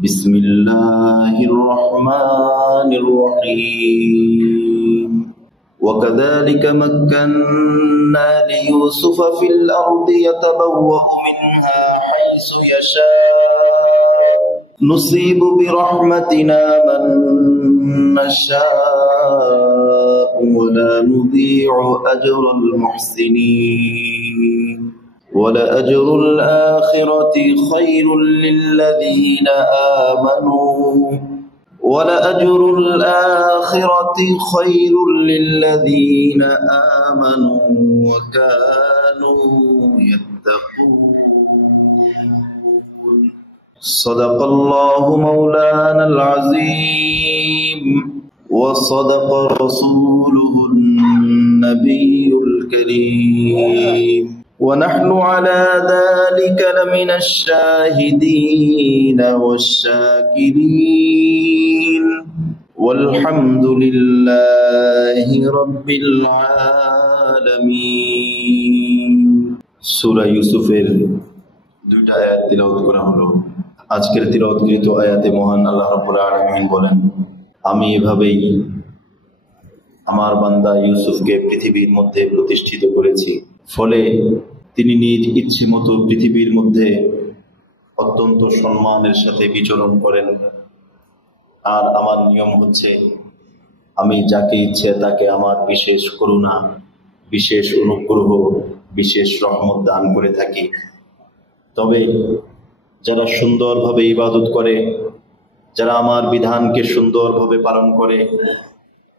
بسم الله الرحمن الرحيم وكذلك مكنا ليوسف في الأرض يتبوأ منها حيث يشاء نصيب برحمتنا من نشاء ولا نضيع أجر المحسنين ولأجر الآخرة خير للذين آمنوا ولأجر الآخرة خير للذين آمنوا وكانوا يتقون صدق الله مولانا العظيم وصدق رسوله النبي الكريم ونحن على ذلك لمن الشاهدين والشاكرين والحمد لله رب العالمين সূরা ইউসুফের দুইটা আয়াত তিলাওয়াত করা হলো। আজকের তিলাওয়াতকৃত আয়াতে মহান আল্লাহ রাব্বুল আলামিন বলেন, আমি এভাবেই আমার বান্দা ইউসুফকে পৃথিবীর মধ্যে প্রতিষ্ঠিত করেছি। ফলে তিনি নিজ ইচ্ছে মতো পৃথিবীর মধ্যে অত্যন্ত সম্মানের সাথে বিচরণ করেন। আর আমার নিয়ম হচ্ছে, আমি যাকে ইচ্ছে তাকে আমার বিশেষ করুণা, বিশেষ অনুগ্রহ, বিশেষ রহমত দান করে থাকি। তবে যারা সুন্দরভাবে ইবাদত করে, যারা আমার বিধানকে সুন্দরভাবে পালন করে,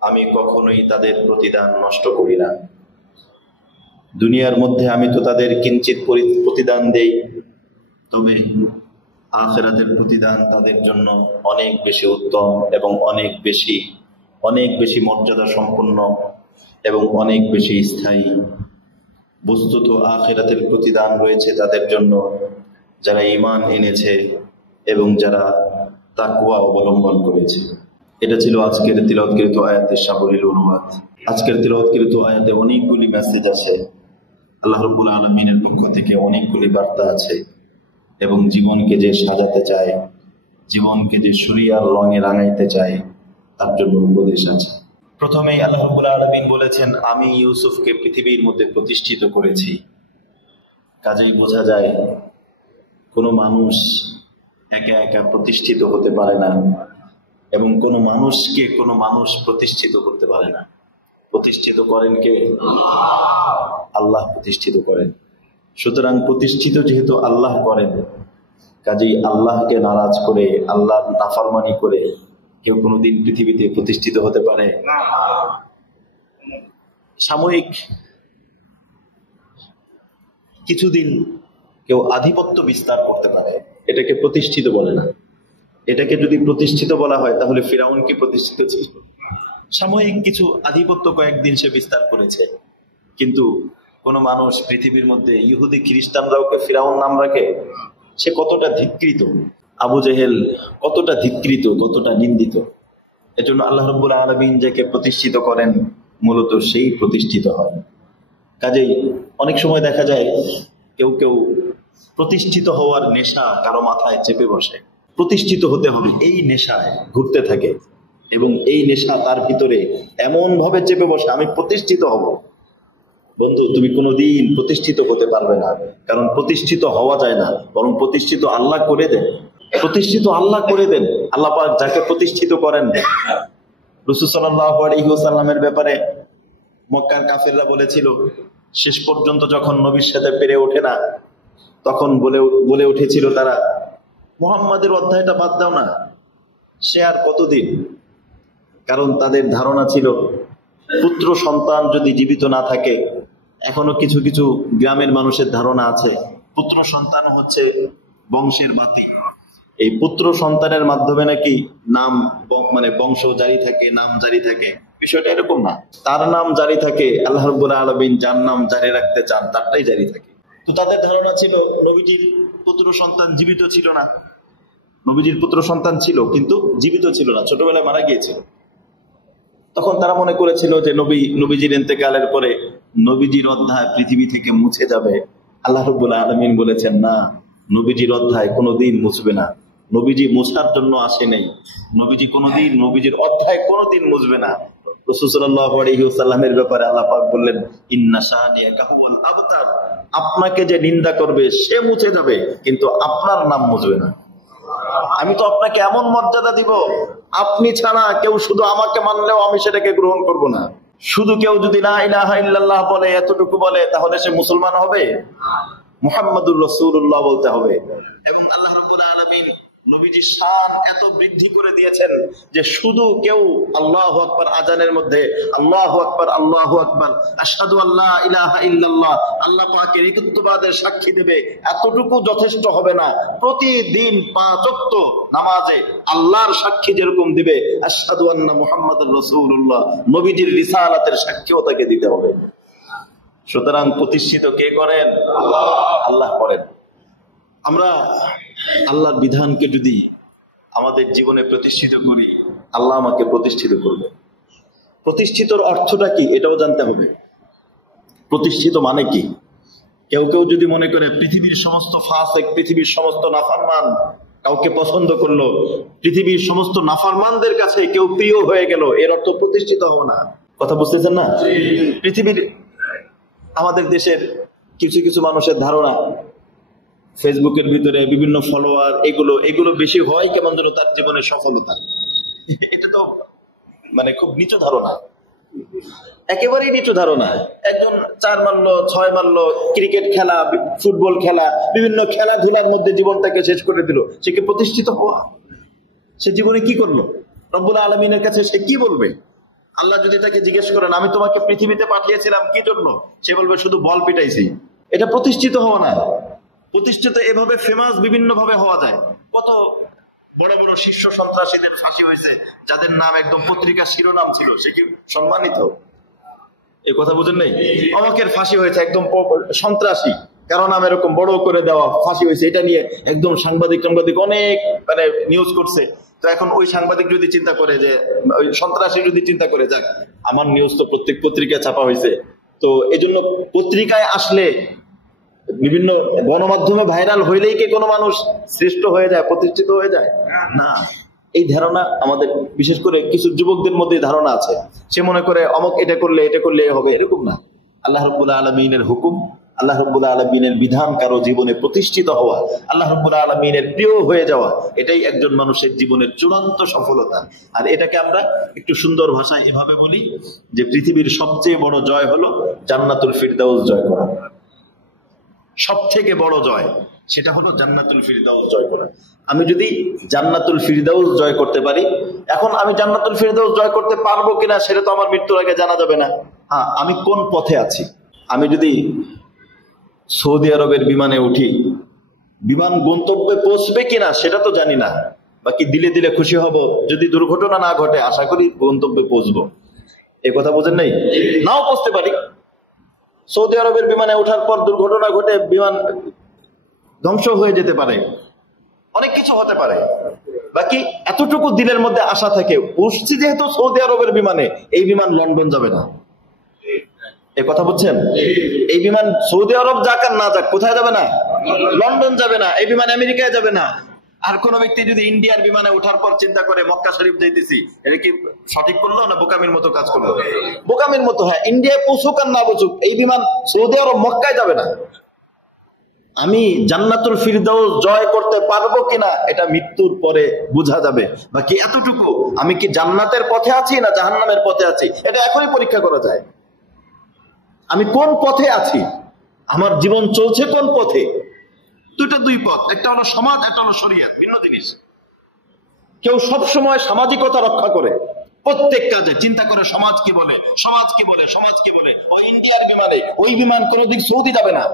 আমি কখনোই তাদের প্রতিদান নষ্ট করি না। দুনিয়ার মধ্যে আমি তো তাদের কিঞ্চিত প্রতিদান দেই, তবে আখিরাতের প্রতিদান তাদের জন্য অনেক বেশি উত্তম এবং অনেক বেশি মর্যাদা সম্পন্ন এবং অনেক বেশি স্থায়ী। বস্তুত আখিরাতের প্রতিদান রয়েছে তাদের জন্য যারা ঈমান এনেছে এবং যারা তাকওয়া অবলম্বন করেছে। এটা ছিল আজকের তিলাওয়াতকৃত আয়াতের সাবলীল অনুবাদ। আজকের তিলাওয়াতকৃত আয়াতে অনেকগুলি মেসেজ আছে, আল্লাহ রাব্বুল আলামিনের পক্ষ থেকে অনেকগুলি বার্তা আছে এবং জীবনকে যে সাজাতে চায়, জীবনকে যে শরিয়ার রঙে রাঙাইতে চায়, তার জন্য উপদেশ আছে। প্রথমেই আল্লাহ রাব্বুল আলামিন বলেছেন, আমি ইউসুফকে পৃথিবীর মধ্যে প্রতিষ্ঠিত করেছি। কাজেই বোঝা যায় কোনো মানুষ একা একা প্রতিষ্ঠিত হতে পারে না এবং কোনো মানুষকে কোনো মানুষ প্রতিষ্ঠিত করতে পারে না। প্রতিষ্ঠিত করেন কে? আল্লাহ প্রতিষ্ঠিত করেন। সুতরাং প্রতিষ্ঠিত যেহেতু আল্লাহ করেন, কাজেই আল্লাহকে নারাজ করে, আল্লাহর নাফরমানি করে কেউ কোনোদিন পৃথিবীতে প্রতিষ্ঠিত হতে পারে না। সাময়িক কিছুদিন কেউ আধিপত্য বিস্তার করতে পারে, এটাকে প্রতিষ্ঠিত বলে না। এটাকে যদি প্রতিষ্ঠিত বলা হয় তাহলে ফিরাউন কি প্রতিষ্ঠিত ছিল? সাময়িক কিছু আধিপত্য কয়েকদিন সে বিস্তার করেছে, কিন্তু কোন মানুষ পৃথিবীর মধ্যে, ইহুদি খ্রিস্টানরাও কে ফিরাউন নাম রাখে। সে কতটা ধিক্কৃত, আবু জেহেল কতটা ধিক্কৃত, কতটা নিন্দিত। এজন্য আল্লাহ রাব্বুল আলামিন যাকে প্রতিষ্ঠিত করেন মূলত সেই প্রতিষ্ঠিত হয়। কাজেই অনেক সময় দেখা যায় কেউ কেউ প্রতিষ্ঠিত হওয়ার নেশা কারো মাথায় চেপে বসে, প্রতিষ্ঠিত হতে হবে এই নেশায় ঘুরতে থাকে এবং এই নেশা তার ভিতরে এমন ভাবে চেপে বসে, আমি প্রতিষ্ঠিত হব। বন্ধু, তুমি কোনোদিন প্রতিষ্ঠিত হতে পারবে না, কারণ প্রতিষ্ঠিত হওয়া যায় না, বরং প্রতিষ্ঠিত আল্লাহ করে দেন। প্রতিষ্ঠিত আল্লাহ করে দেন। আল্লাহ পাক যাকে প্রতিষ্ঠিত করেন। রাসূল সাল্লাল্লাহু আলাইহি ওয়াসাল্লামের ব্যাপারে মক্কার কাফেররা বলেছিল, শেষ পর্যন্ত যখন নবীর সাথে পেরে ওঠে না, তখন বলে উঠেছিল তারা, মুহাম্মাদের অধ্যায়টা বাদ দাও না, সে আর কতদিন। কারণ তাদের ধারণা ছিল পুত্র সন্তান যদি জীবিত না থাকে, এখনো কিছু কিছু গ্রামের মানুষের ধারণা আছে পুত্র সন্তান হচ্ছে বংশের বাতি। এই পুত্র সন্তানের মাধ্যমে নাকি নাম মানে বংশ জারি থাকে, নাম জারি থাকে। বিষয়টা এরকম না। তার নাম জারি থাকে, আল্লাহ রাব্বুল আলামিন যার নাম জারি রাখতে চান তারটাই জারি থাকে। তো তাদের ধারণা ছিল নবীজির পুত্র সন্তান জীবিত ছিল না। নবীজির পুত্র সন্তান ছিল কিন্তু জীবিত ছিল না, ছোটবেলায় মারা গিয়েছিল। তখন তারা মনে করেছিল যে নবীজির ইন্তেকালের পরে নবীজির অধ্যায় পৃথিবী থেকে মুছে যাবে। আল্লাহ রাব্বুল আলামিন বলেছেন, না, নবীজির অধ্যায় কোনোদিন মুছবে না। নবীজি মুছার জন্য আসে নাই। নবীজি কোনোদিন, নবীজির অধ্যায় কোনোদিন মুছবে না। রাসূল সাল্লাল্লাহু আলাইহি ওয়াসাল্লামের ব্যাপারে আল্লাহ পাক বললেন, ইন্না শানিয়াকা হুয়াল আবতার, আপনাকে যে নিন্দা করবে সে মুছে যাবে, কিন্তু আপনার নাম মুছবে না। আমি তো আপনাকে এমন মর্যাদা দিব, আপনি ছাড়া কেউ শুধু আমাকে মানলেও আমি সেটাকে গ্রহণ করব না। শুধু কেউ যদি লা ইলাহা ইল্লাল্লাহ বলে, এতটুকু বলে, তাহলে সে মুসলমান হবে? মুহাম্মাদুর রাসূলুল্লাহ বলতে হবে। এবং আল্লাহ রাব্বুল আলামিন নবীজির শান এত বৃদ্ধি করে দিয়েছেন যে শুধু কেউ আল্লাহু আকবার আজানের মধ্যে আল্লাহু আকবার আল্লাহু আকবার আশহাদু আল্লা ইলাহা ইল্লাল্লাহ আল্লাহ পাকের একত্ববাদের সাক্ষী দেবে, এতটুকু যথেষ্ট হবে না। প্রতিদিন 5 ওয়াক্ত নামাজে আল্লাহর সাক্ষী যেরকম দিবে, আশহাদু আন্না মুহাম্মাদুর রাসূলুল্লাহ, নবীজির রিসালাতের সাক্ষীও তাকে দিতে হবে। সুতরাং প্রতিষ্ঠিত কে করেন? আল্লাহ করেন। আমরা আল্লাহর বিধানকে যদি আমাদের জীবনে প্রতিষ্ঠিত করি, আল্লাহ আমাকে প্রতিষ্ঠিত করবে। প্রতিষ্ঠিতর অর্থটা কি এটাও জানতে হবে। প্রতিষ্ঠিত মানে কি? কেউ কেউ যদি মনে করে পৃথিবীর সমস্ত ফাসিক, পৃথিবীর সমস্ত নাফরমান কাউকে পছন্দ করলো, পৃথিবীর সমস্ত নাফরমানদের কাছে কেউ প্রিয় হয়ে গেল, এর অর্থ প্রতিষ্ঠিত হওয়া না। কথা বুঝতেছেন না? পৃথিবীর আমাদের দেশের কিছু কিছু মানুষের ধারণা, ফেসবুকের ভিতরে বিভিন্ন ফলোয়ার, এগুলো বেশি হয় কেমন যেন তার জীবনের সফলতা। এটা তো মানে খুব নিচু ধারণা, একেবারেই নিচু ধারণা। একজন 4 মারলো 6 মারলো, ক্রিকেট খেলা, ফুটবল খেলা, বিভিন্ন খেলাধুলার মধ্যে জীবনটাকে শেষ করে দিল, সে কি প্রতিষ্ঠিত হওয়া? সে জীবনে কি করলো? রব্বুল আলামিনের কাছে সে কি বলবে? আল্লাহ যদি তাকে জিজ্ঞেস করেন, আমি তোমাকে পৃথিবীতে পাঠিয়েছিলাম কি জন্য, সে বলবে শুধু বল পিটাইছি। এটা প্রতিষ্ঠিত হওয়া না। প্রতিষ্ঠিত এভাবে ফেমাস বিভিন্ন ভাবে হওয়া যায়। কত বড় বড় শীর্ষ সন্ত্রাসীদের ফাঁসি হয়েছে, যাদের নাম একদম পত্রিকার শিরোনাম ছিল, সে কি সম্মানিত? এই কথা বুঝেন নাই? অমকের ফাঁসি হয়েছে, একদম সন্ত্রাসী, কারণ নাম এরকম বড় করে দেওয়া, ফাঁসি হয়েছে। এটা নিয়ে একদম সাংবাদিক অনেক মানে নিউজ করছে। তো এখন ওই সাংবাদিক যদি চিন্তা করে যে, ওই সন্ত্রাসী যদি চিন্তা করে, যাক আমার নিউজ তো প্রত্যেক পত্রিকায় ছাপা হয়েছে, তো এই জন্য পত্রিকায় আসলে, বিভিন্ন গণমাধ্যমে ভাইরাল হইলেই কি কোনো মানুষ শ্রেষ্ঠ হয়ে যায়, প্রতিষ্ঠিত হয়ে যায়? না। এই ধারণা আমাদের বিশেষ করে কিছু যুবকদের মধ্যে ধারণা আছে। সে মনে করে অমক এটা করলে হবে, এরকম না। আল্লাহ রাব্বুল আলামিনের হুকুম, আল্লাহ রাব্বুল আলামিনের বিধান কারো জীবনে প্রতিষ্ঠিত হওয়া, আল্লাহ রাব্বুল আলামিনের প্রিয় হয়ে যাওয়া, এটাই একজন মানুষের জীবনের চূড়ান্ত সফলতা। আর এটাকে আমরা একটু সুন্দর ভাষায় এভাবে বলি যে, পৃথিবীর সবচেয়ে বড় জয় হলো জান্নাতুল ফিরদাউস জয় করা। সব থেকে বড় জয় সেটা হলো জান্নাতুল ফিরদাউস জয় করা। আমি যদি জান্নাতুল ফিরদাউস জয় করতে পারি, এখন আমি জান্নাতুল ফিরদাউস জয় করতে পারবো কিনা সেটা তো আমার মৃত্যুর আগে জানা যাবে না। হ্যাঁ, আমি কোন পথে আছি। আমি যদি সৌদি আরবের বিমানে উঠি, বিমান গন্তব্যে পৌঁছবে কিনা সেটা তো জানি না, বাকি দিলে দিলে খুশি হব। যদি দুর্ঘটনা না ঘটে, আশা করি গন্তব্যে পৌঁছবো। এই কথা বোঝেন নাই? নাও পৌঁছতে পারি। সৌদি আরবের বিমানে ওঠার পর দুর্ঘটনা ঘটে, বিমান ধ্বংস হয়ে যেতে পারে, অনেক কিছু হতে পারে। বাকি এতটুকু দিলের মধ্যে আশা থাকে, উঠছি যেহেতু সৌদি আরবের বিমানে, এই বিমান লন্ডন যাবে না। এই কথা বুঝছেন? এই বিমান সৌদি আরব যাক আর না যাক, কোথায় যাবে না? লন্ডন যাবে না। এই বিমান আমেরিকায় যাবে না। আর কোন ব্যক্তি যদি ইন্ডিয়ার বিমানে ওঠার পর চিন্তা করে মক্কা শরীফ যাইতেছি, এটা কি সঠিক করলো না বোকামির মতো কাজ করলো? বোকামির মতো। হ্যাঁ, ইন্ডিয়ায় পৌঁছুক আর না পৌঁছুক, এই বিমান সৌদি আরব মক্কায় যাবে না। আমি জান্নাতুল ফিরদাউস জয় করতে পারবো কিনা এটা মৃত্যুর পরে বোঝা যাবে। বাকি এতটুকু, আমি কি জান্নাতের পথে আছি না জাহান্নামের পথে আছি, এটা এখনই পরীক্ষা করা যায়। আমি কোন পথে আছি, আমার জীবন চলছে কোন পথে। দুই পথ, একটা হলো সমাজ, একটা হলো শরীয়ত, ভিন্ন জিনিস। কেউ সব সময় সামাজিকতা রক্ষা করে, প্রত্যেক কাজে চিন্তা করে সমাজ কি বলে, সমাজ কি বলে, সমাজ কি বলে। ওই ইন্ডিয়ার বিমানে, ওই বিমান কোনোদিন সৌদি যাবে না।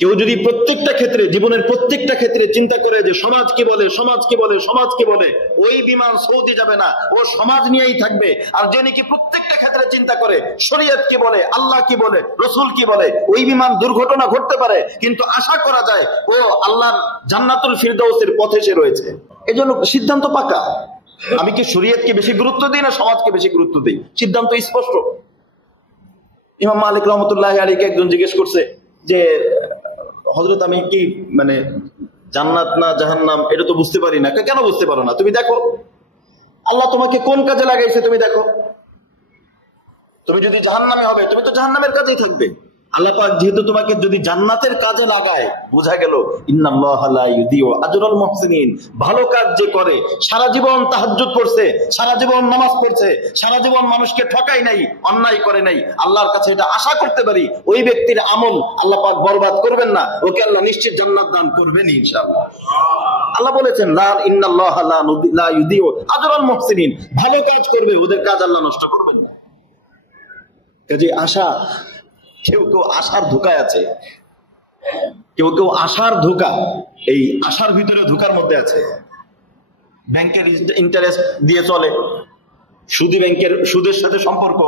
কেউ যদি প্রত্যেকটা ক্ষেত্রে, জীবনের প্রত্যেকটা ক্ষেত্রে চিন্তা করে যে সমাজ কি বলে, সমাজ কি বলে, সমাজ কি বলে, ওই বিমান সৌদি যাবে না, ও সমাজ নিয়েই থাকবে। আর যে নাকি প্রত্যেকটা ক্ষেত্রে চিন্তা করে শরীয়ত কি বলে, আল্লাহ কি বলে, রসুল কি বলে, ওই বিমান দুর্ঘটনা ঘটতে পারে, কিন্তু আশা করা যায় ও আল্লাহর জান্নাতুল ফিরদাউসের পথে সে রয়েছে। এজন্য সিদ্ধান্ত পাকা। আমি কি শরীয়তকে বেশি গুরুত্ব দিই না সমাজকে বেশি গুরুত্ব দিই? সিদ্ধান্ত স্পষ্ট। ইমাম মালিক রহমতুল্লাহ আলাইহি একজন জিজ্ঞেস করছে যে, হযরত আমি কি মানে জান্নাত না জাহান্নাম এটা তো বুঝতে পারি না। কেন বুঝতে পারো না? তুমি দেখো আল্লাহ তোমাকে কোন কাজে লাগাইছে, তুমি দেখো। তুমি যদি জাহান্নামে হবে, তুমি তো জাহান্নামের কাজেই থাকবে। আল্লাহ পাক যেহেতু তোমাকে যদি জান্নাতের কাজে লাগায়, বোঝা গেল ইন্নাল্লাহা লা ইউদিউ আজরাল মুহসিনিন। ভালো কাজ যে করে, সারা জীবন তাহাজ্জুদ পড়ছে, সারা জীবন নামাজ পড়ছে, সারা জীবন মানুষকে ঠকাই নাই, অন্যায় করে নাই, আল্লাহর কাছে এটা আশা করতে পারি ওই ব্যক্তির আমল আল্লাহ পাক বরবাদ করবেন না, ওকে আল্লাহ নিশ্চিত জান্নাত দান করবেন ইনশাআল্লাহ। আল্লাহ বলেছেন লা ইন্নাল্লাহা লা ইউদিউ আজরাল মুহসিনিন, ভালো কাজ করবে, ওদের কাজ আল্লাহ নষ্ট করবেন না। কাজে আশা, কেউ কেউ আশার ধোকায় আছে, কেউ কেউ আশার ধোকা, এই আশার ভিতরে ধোকার মধ্যে আছে। ব্যাংকের ইন্টারেস্ট দিয়ে চলে, সুদী ব্যাংকের সুদের সাথে সম্পর্ক,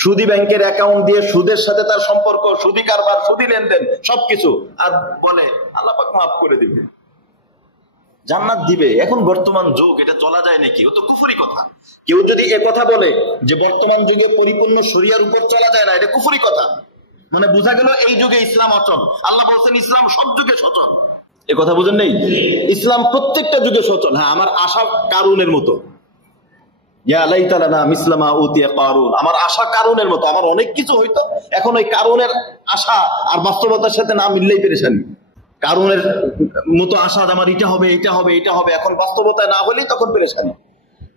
সুদী ব্যাংকের অ্যাকাউন্ট দিয়ে সুদের সাথে তার সম্পর্ক, সুদী কারবার, সুদী লেনদেন সবকিছু, আর বলে আল্লাহ পাক মাফ করে দিবে, জান্নাত দিবে। এখন বর্তমান যুগ, এটা চলা যায় নাকি? ও তো কুফরি কথা। কেউ যদি এ কথা বলে যে বর্তমান যুগে পরিপূর্ণ শরিয়ার উপর চলা যায় না, এটা কুফরি কথা। মানে বোঝা গেল এই যুগে ইসলাম অচল। আল্লাহ বলছেন ইসলাম সব যুগে সচল, এ কথা বুঝেন নেই? ইসলাম প্রত্যেকটা যুগে সচল। হ্যাঁ, আমার আশা কারুনের মতো, ইয়া লাইতা লানা মিসলা মা উতিয়া কারুন, আমার আশা কারুনের মতো। আমার অনেক কিছু হইতো, এখন ওই কারুনের আশা আর বাস্তবতার সাথে না মিললেই পেরেশানি। কারুনের মতো আশা আমার এটা হবে, এটা হবে, এটা হবে, এখন বাস্তবতায় না হলেই তখন পেরেশানি।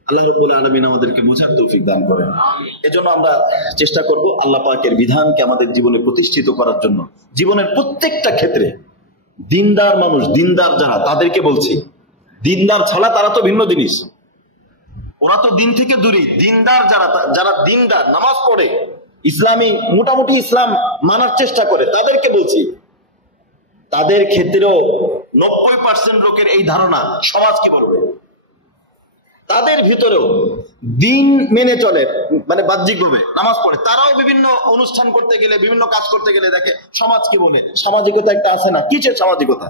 আল্লাহ রাব্বুল আলামিন আমাদেরকে বোঝার তৌফিক দান করেন। এজন্য আমরা চেষ্টা করব আল্লাহ পাকের বিধানকে আমাদের জীবনে প্রতিষ্ঠিত করার জন্য। জীবনের প্রত্যেকটা ক্ষেত্রে দিনদার মানুষ, দিনদার যারা, তাদেরকে বলছি, দিনদার ছাড়া তারা তো ভিন্ন জিনিস, ওরা তো দিন থেকে দূরে। দিনদার যারা, যারা দিনদার, নামাজ পড়ে, ইসলামী মোটামুটি ইসলাম মানার চেষ্টা করে, তাদেরকে বলছি, তাদের ক্ষেত্রেও 90% লোকের এই ধারণা সমাজ কি বলবে। তাদের ভিতরেও দিন মেনে চলে, মানে বাহ্যিকভাবে নামাজ পড়ে, তারাও বিভিন্ন অনুষ্ঠান করতে গেলে, বিভিন্ন কাজ করতে গেলে দেখে সমাজ কি বলে। সামাজিকতা একটা আছে না? কিসের সামাজিকতা?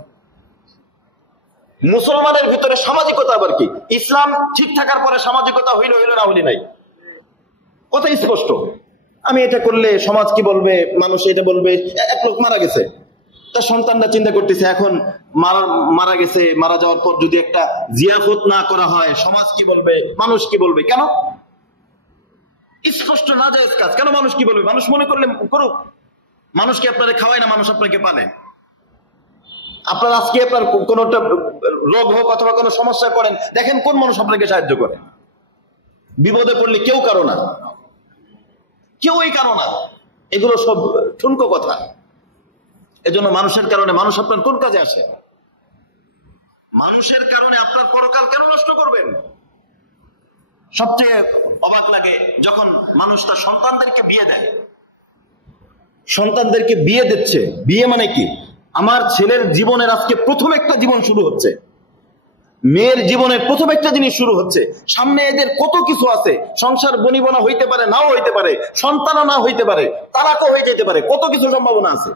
মুসলমানের ভিতরে সামাজিকতা আবার কি? ইসলাম ঠিক থাকার পরে সামাজিকতা হইল হইল, না হইলে নাই, কথা স্পষ্ট। আমি এটা করলে সমাজ কি বলবে, মানুষ এটা বলবে। এক লোক মারা গেছে, তার সন্তানরা চিন্তা করতেছে এখন মারা গেছে, মারা যাওয়ার পর যদি একটা জিয়াফত না করা হয়, সমাজ কি বলবে, মানুষ কি বলবে। কেন? স্পষ্ট না যায় কাজ, কেন মানুষ কি বলবে? মানুষ মনে করলে করুক। মানুষকে আপনারা খাওয়ায় না, মানুষ আপনাকে পালে। আপনার আজকে আপনার কোন একটা রোগ হোক অথবা কোনো সমস্যা করেন, দেখেন কোন মানুষ আপনাকে সাহায্য করে। বিপদে পড়লে কেউ কারো না, কেউই কারো না, এগুলো সব ঠুনকো কথা। এজন্য মানুষের কারণে মানুষ আপনার কোন কাজে আসে? মানুষের কারণে আপনার পরকাল কেন নষ্ট করবেন? সবচেয়ে অবাক লাগে যখন মানুষ তার সন্তানদেরকে বিয়ে দেয়। সন্তানদেরকে বিয়ে দিচ্ছে, বিয়ে মানে কি? আমার ছেলের জীবনের আজকে প্রথম একটা জীবন শুরু হচ্ছে, মেয়ের জীবনের প্রথম একটা জিনিস শুরু হচ্ছে। সামনে এদের কত কিছু আছে, সংসার বনিবনা হইতে পারে, নাও হইতে পারে, সন্তানও না হইতে পারে, তালাকও হয়ে যেতে পারে, কত কিছু সম্ভাবনা আছে।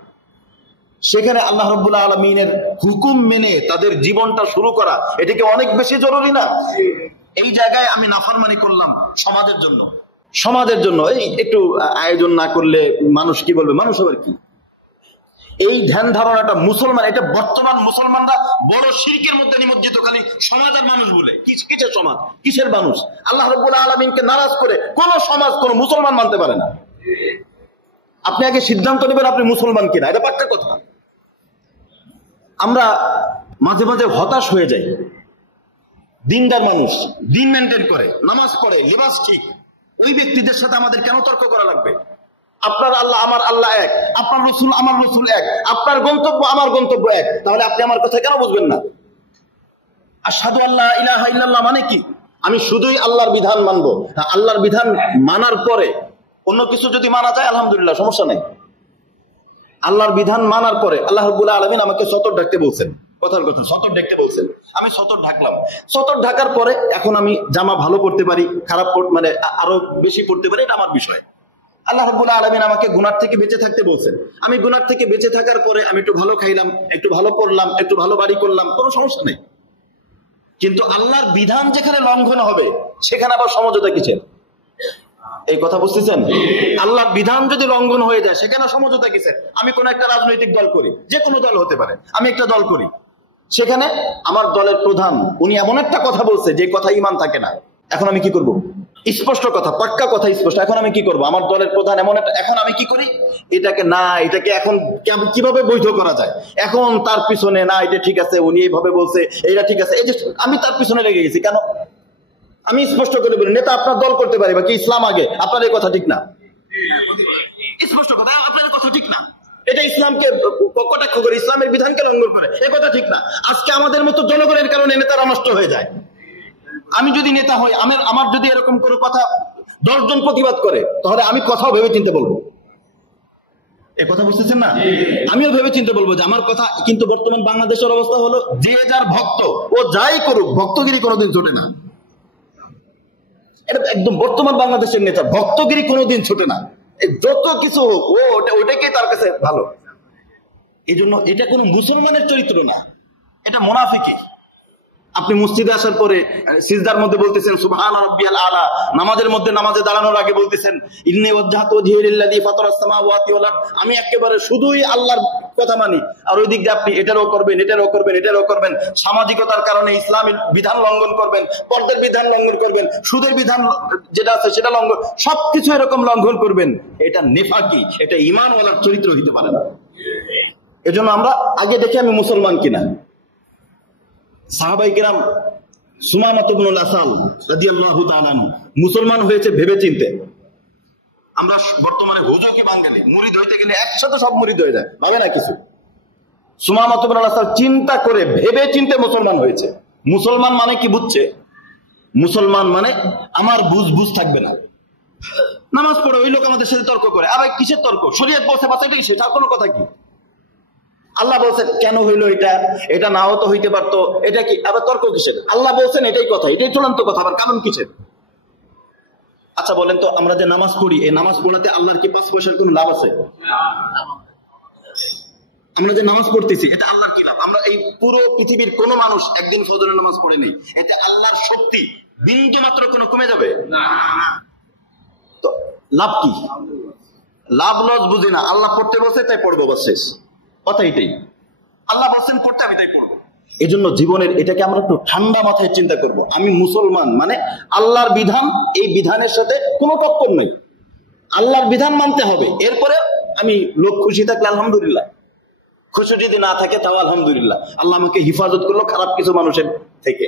সেখানে আল্লাহ রাব্বুল আলামিনের হুকুম মেনে তাদের জীবনটা শুরু করা, এটাকে অনেক বেশি জরুরি না? এই জায়গায় আমি নাফরমানি করলাম সমাজের জন্য, সমাজের জন্য এই একটু আয়োজন না করলে মানুষ কি বলবে, মানুষ আবার কি? এই ধ্যান ধারণাটা মুসলমান, এটা বর্তমান মুসলমানরা বড় শিরকের মধ্যে নিমজ্জিত। খালি সমাজ আর মানুষ বলে, কিসের সমাজ, কিসের মানুষ? আল্লাহ রাব্বুল আলামিনকে নারাজ করে কোন সমাজ, কোন মুসলমান মানতে পারে না। আপনি আগে সিদ্ধান্ত নেবেন আপনি মুসলমান কিনা, এটা পাক্কা কথা। আমরা মাঝে মাঝে হতাশ হয়ে যাই। দিনদার মানুষ, দিন মেনটেন করে, নামাজ পড়ে, লিবাস ঠিক, ওই ব্যক্তিদের সাথে আমাদের কেন তর্ক করা লাগবে? আপনার আল্লাহ আমার আল্লাহ এক, আপনার রসুল আমার রসুল এক, আপনার গন্তব্য আমার গন্তব্য এক, তাহলে আপনি আমার কথা কেন বুঝবেন না? আশহাদু আল্লা ইলাহা ইল্লাল্লাহ মানে কি? আমি শুধুই আল্লাহর বিধান মানবো। আল্লাহর বিধান মানার পরে অন্য কিছু যদি মানা যায় আলহামদুলিল্লাহ, সমস্যা নেই। আল্লাহর বিধান মানার পরে আল্লাহ রাব্বুল আলামিন আমাকে সতর ঢাকতে বলছেন, কথার কথা সতর ঢাকতে বলছেন, আমি সতর ঢাকলাম। সতর ঢাকার পরে এখন আমি জামা ভালো পড়তে পারি, খারাপ মানে আরো বেশি পড়তে পারি, এটা আমার বিষয়। আল্লাহ রাব্বুল আলামিন আমাকে গুনাহ থেকে বেঁচে থাকতে বলছেন, আমি গুনাহ থেকে বেঁচে থাকার পরে আমি একটু ভালো খাইলাম, একটু ভালো পড়লাম, একটু ভালো বাড়ি করলাম, কোনো সমস্যা নেই। কিন্তু আল্লাহর বিধান যেখানে লঙ্ঘন হবে সেখানে আবার সমঝোতা কিসের? এই কথা বুঝতেছেন? আল্লাহর বিধান যদি লঙ্ঘন হয়ে যায় সেখানে সমঝোতা কিসের? আমি কোন একটা রাজনৈতিক দল করি, যে কোনো দল হতে পারে, আমি একটা দল করি, সেখানে আমার দলের প্রধান উনি এমন একটা কথা বলছে যে কথা ঈমান থাকে না। এখন আমি কি করব? স্পষ্ট কথা, পাক্কা কথা, স্পষ্ট। এখন আমি কি করব? আমার দলের প্রধান এমন একটা, এখন আমি কি করি? এটাকে এখন কিভাবে বৈধ করা যায়? এখন তার পিছনে না, এটা ঠিক আছে, উনি এইভাবে বলছে, এটা ঠিক আছে, এই যে আমি তার পিছনে লেগে গেছি কেন? আমি স্পষ্ট করে বলি, নেতা আপনার দল করতে পারে, বাকি ইসলাম আগে। আপনার এই কথা ঠিক না। স্পষ্ট কথা, আপনার কথা ঠিক না। এটা ইসলামকে কটাক্ষ করে, ইসলামের বিধানকে লঙ্ঘন করে, এই কথা ঠিক না। আজকে আমাদের মতো জনগণের কারণে নেতারা নষ্ট হয়ে যায়। আমি যদি নেতা হই, আমার যদি এরকম কোনো কথা 10 জন প্রতিবাদ করে, তাহলে আমি কথাও ভেবে চিন্তে বলবো। এ কথা বুঝতেছেন না? আমিও ভেবে চিন্তে বলবো যে আমার কথা। কিন্তু বর্তমান বাংলাদেশের অবস্থা হলো, যে যার ভক্ত, ও যাই করুক, ভক্তগিরি কোনোদিন ছুটে না। এটা একদম বর্তমান বাংলাদেশের নেতা, ভক্তগিরি কোনোদিন ছুটে না। যত কিছু হোক, ওটাকেই তার কাছে ভালো। এই জন্য এটা কোনো মুসলমানের চরিত্র না, এটা মুনাফিকি। আপনি মসজিদে আসার পরে সিজদার মধ্যে বলতেছেন সুবহানা রাব্বিয়াল আলা, নামাজের মধ্যে নামাজে দাঁড়ানোর আগে বলতেছেন ইন্নী ওয়াজজাহতু ওয়াজহিয়া লিল্লাযী ফাতারাস সামাওয়াতি ওয়াল আরদ, আমি একেবারে শুধুই আল্লাহর কথা মানি। আর ওই দিক দিয়ে আপনি এটারও করবেন। সামাজিকতার কারণে ইসলামের বিধান লঙ্ঘন করবেন, পর্দার বিধান লঙ্ঘন করবেন, সুদের বিধান যেটা আছে সেটা লঙ্ঘন, সবকিছু এরকম লঙ্ঘন করবেন। এটা নেফাকি, এটা ঈমানওয়ালার চরিত্র হতে পারে না। এজন্য আমরা আগে দেখি আমি মুসলমান কিনা। সাহাবায়ে কেরাম সুমামা ইবনুল আসাল রাদিয়াল্লাহু তাআলা মুসলমান হয়েছে ভেবে চিন্তে। আমরা বর্তমানে হুজুর কি বাঙালি, মুরিদ হইতে গেলে একসাথে সব মুরিদ হয়ে যায়, ভাবে না কিছু। সুমামা ইবনুল আসাল চিন্তা করে ভেবে চিন্তে মুসলমান হয়েছে। মুসলমান মানে কি বুঝছে? মুসলমান মানে আমার বুঝ থাকবে না। নামাজ পড়ে ওই লোক আমাদের সাথে তর্ক করে, আবার কিসের তর্ক? শরীয়ত বলছে বাস, এটা কিসের? তার কোনো কথা কি? আল্লাহ বলছেন কেন হইলো এটা নাও তো হইতে পারতো, এটা কি? আবার তর্ক কিসের? আল্লাহ বলছেন এটাই কথা, এটাই চূড়ান্ত কথা, আবার কারণ কিসের? আচ্ছা বলেন তো, আমরা যে নামাজ পড়ি, এই নামাজ পড়াতে আল্লাহর কি 5 পয়সার কোনো লাভ আছে? আমরা যে নামাজ পড়তেছি, এটা আল্লাহর কি লাভ? আমরা এই পুরো পৃথিবীর কোন মানুষ একদিন ফজরের নামাজ পড়ে নেই, এতে আল্লাহর শক্তি বিন্দু মাত্র কোনো কমে যাবে না। তো লাভ কি? লাভ লস বুঝি না। আল্লাহ পড়তে বসে তাই পড়বো, বাস শেষ কথা। এটাই আল্লাহ বলছেন পড়তে, আমি তাই পড়বো। এই জন্য জীবনের এটাকে আমরা একটু ঠান্ডা মাথায় চিন্তা করব। আমি মুসলমান মানে আল্লাহর বিধান, এই বিধানের সাথে কোনো টক্কর নেই। আল্লাহর বিধান মানতে হবে। এরপরে আমি লোক খুশি থাকলে আলহামদুলিল্লাহ, খুশি যদি না থাকে তাও আলহামদুলিল্লাহ, আল্লাহ আমাকে হিফাজত করলো খারাপ কিছু মানুষের থেকে।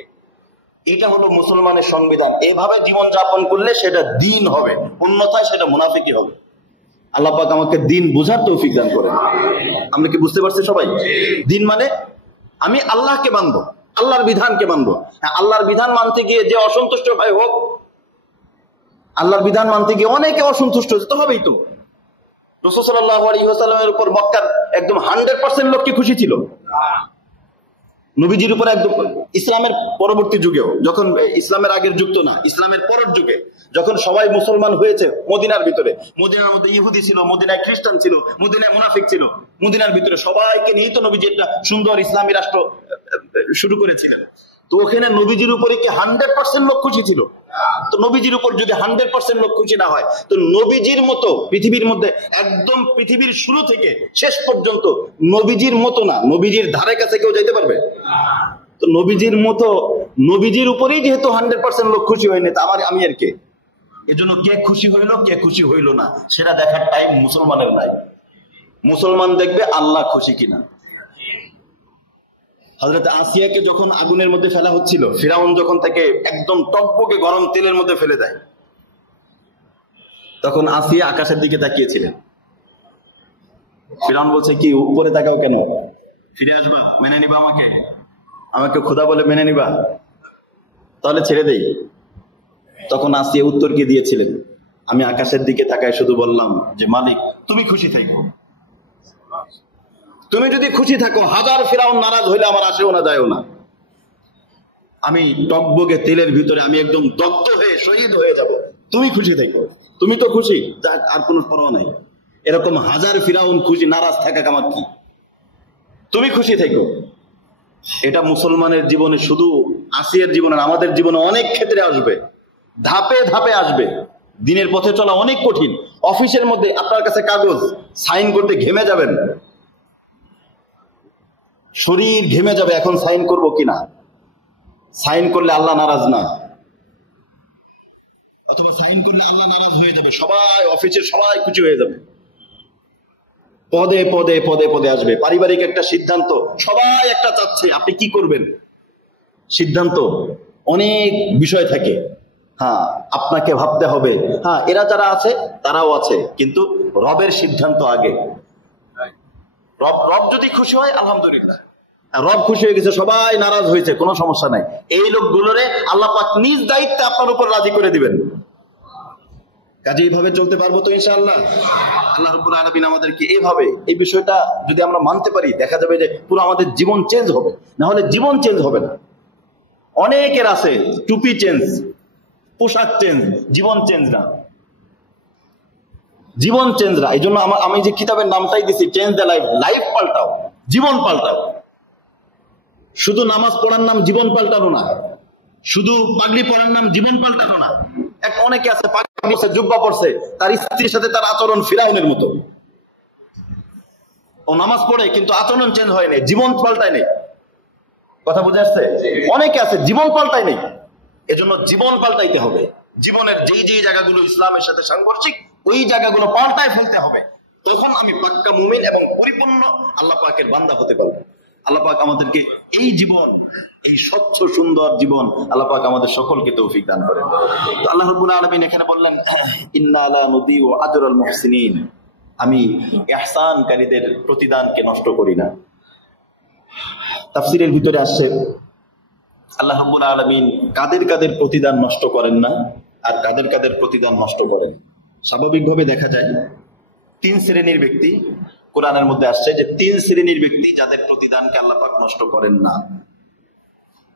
এটা হলো মুসলমানের সংবিধান। এভাবে জীবন যাপন করলে সেটা দিন হবে, অন্যথায় সেটা মুনাফিকি হবে। আল্লাহ পাক আমাকে দিন বোঝার তৌফিক দান করেন। আমরা কি বুঝতে পারছি সবাই? দিন মানে আমি আল্লাহকে মানবো, আল্লাহর বিধানকে মানবো। হ্যাঁ, আল্লাহর বিধান মানতে গিয়ে যে অসন্তুষ্ট হয় হোক, আল্লাহর বিধান মানতে গিয়ে অনেকে অসন্তুষ্ট হতে হবেই। তো রাসূল সাল্লাল্লাহু আলাইহি ওয়াসাল্লামের উপর মক্কার একদম 100% লোক কি খুশি ছিল? নবীজির উপর একদম। ইসলামের পরবর্তী যুগেও, যখন ইসলামের আগের যুগ তো না, ইসলামের পরের যুগে যখন সবাই মুসলমান হয়েছে, মদিনার ভিতরে, মদিনার মধ্যে ইহুদি ছিল, মদিনায় খ্রিস্টান ছিল, মদিনায় মুনাফিক ছিল, মদিনার ভিতরে সবাইকে নিয়ে তো নবীজি একটা সুন্দর ইসলামী রাষ্ট্র শুরু করেছিলেন। তো ওখানে নবীজির উপরে কি 100% লোক খুশি ছিল? তো নবীজির উপর যদি 100% লোক খুশি না হয়, তো নবীজির মতো পৃথিবীর মধ্যে একদম পৃথিবীর শুরু থেকে শেষ পর্যন্ত নবীজির মতো না, নবীজির ধারে কাছে কেউ যাইতে পারবে? তো নবীজির মতো, নবীজির উপরেই যেহেতু 100% লোক খুশি হয়নি, তা আমি আর কে? এজন্য কে খুশি হইলো কে খুশি হইলো না সেটা দেখার টাইম মুসলমানের নাই। মুসলমান দেখবে আল্লাহ খুশি কিনা। হযরত আসিয়াকে যখন আগুনের মধ্যে ফেলা হচ্ছিল, ফিরাউন যখন তাকে একদম টকবকে গরম তেলের মধ্যে ফেলে দেয়, তখন আসিয়া আকাশের দিকে তাকিয়েছিলেন। ফিরাউন বলছে কি উপরে তাকাও কেন? ফিরে আসবা, মেনে নিবা আমাকে খোদা বলে মেনে নিবা? তাহলে ছেড়ে দেই। তখন আসিয়া উত্তর কি দিয়েছিলেন? আমি আকাশের দিকে তাকায় শুধু বললাম যে মালিক তুমি খুশি থাকো, তুমি যদি খুশি থাকো, হাজার ফিরাউন নারাজ হইলে আমার আসেও না যায়ও না। আমি টকবগে তেলের ভিতরে আমি একদম দগ্ধ হয়ে শহীদ হয়ে যাব, তুমি খুশি থাকো। তুমি তো খুশি, আর কোনো পরোয়া নাই। এরকম হাজার ফিরাউন খুশি নারাজ থাকা আমার কি? তুমি খুশি থাকো। এটা মুসলমানের জীবনে, শুধু আসিয়ার জীবনে, আমাদের জীবনে অনেক ক্ষেত্রে আসবে, ধাপে ধাপে আসবে। দিনের পথে চলা অনেক কঠিন। অফিসের মধ্যে আপনার কাছে কাগজ, সাইন করতে ঘেমে যাবেন, শরীর ঘেমে যাবে, এখন সাইন করব কিনা, সাইন করলে আল্লাহ নারাজ না, অথবা সাইন করলে আল্লাহ নারাজ হয়ে যাবে, সবাই অফিসের সবাই খুশি হয়ে যাবে, পদে পদে পদে পদে আসবে। পারিবারিক একটা সিদ্ধান্ত, সবাই একটা চাচ্ছে, আপনি কি করবেন? সিদ্ধান্ত অনেক বিষয় থাকে, হ্যাঁ আপনাকে ভাবতে হবে। হ্যাঁ এরা যারা আছে তারাও আছে, কিন্তু রবের সিদ্ধান্ত আগে। রব যদি খুশি হয় আলহামদুলিল্লাহ, রব খুশি হয়ে গেছে, সবাই নারাজ হয়েছে, কোনো সমস্যা নাই। এই লোকগুলোরে আল্লাহ পাক নিজ দায়িত্বে আপনার উপর রাজি করে দিবেন। কাজে এইভাবে চলতে পারবো তো ইনশাআল্লাহ। আল্লাহ রাব্বুল আলামিন আমাদেরকে এইভাবে, এই বিষয়টা যদি আমরা মানতে পারি, দেখা যাবে যে পুরো আমাদের জীবন চেঞ্জ হবে। না হলে জীবন চেঞ্জ হবে না। অনেকের আছে টুপি চেঞ্জ, পোশাক চেঞ্জ, জীবন চেঞ্জ না, জীবন চেঞ্জ না। এই জন্য আমি যে কিতাবের নামটাই দিছি চেঞ্জ দ্য লাইফ, লাইফ পাল্টাও, জীবন পাল্টাও। শুধু নামাজ পড়ার নাম জীবন পাল্টানো না, শুধু পাগড়ি পড়ার নাম জীবন পাল্টানো না। অনেকে আছে পাগড়ি পরছে, জুব্বা পরছে, তার স্ত্রীর সাথে তার আচরণ ফিরাউনের মতো। ও নামাজ পড়ে কিন্তু আচরণ চেঞ্জ হয় নাই, জীবন পাল্টায় নেই। কথা বুঝে আসছে? অনেকে আছে জীবন পাল্টায় নেই। এজন্য জীবন পাল্টাইতে হবে। জীবনের যেই যেই জায়গাগুলো ইসলামের সাথে সাংঘর্ষিক, ওই জায়গাগুলো পাল্টায় ফেলতে হবে। তখন আমি পাক্কা মুমিন এবং পরিপূর্ণ আল্লাহ পাকের বান্দা হতে পারবো। আল্লাহ পাক আমাদেরকে এই জীবন, এই স্বচ্ছ সুন্দর জীবন আল্লাহ পাক আমাদের সকলকে তৌফিক দান করেন। তো আল্লাহ রাব্বুল আলামিন এখানে বললেন, ইন্না লা নুদিউ আজরাল মুহসিনিন, আমি ইহসানকারীদের প্রতিদানকে নষ্ট করি না। তাফসীরের ভিতরে আসছে আল্লাহ রাব্বুল আলামিন কাদের কাদের প্রতিদান নষ্ট করেন না আর কাদের কাদের প্রতিদান নষ্ট করেন। স্বাভাবিকভাবে দেখা যায় তিন শ্রেণীর ব্যক্তি, কোরআনের মধ্যে আসছে যে তিন শ্রেণীর ব্যক্তি যাদের প্রতিদানকে আল্লাহ পাক নষ্ট করেন না।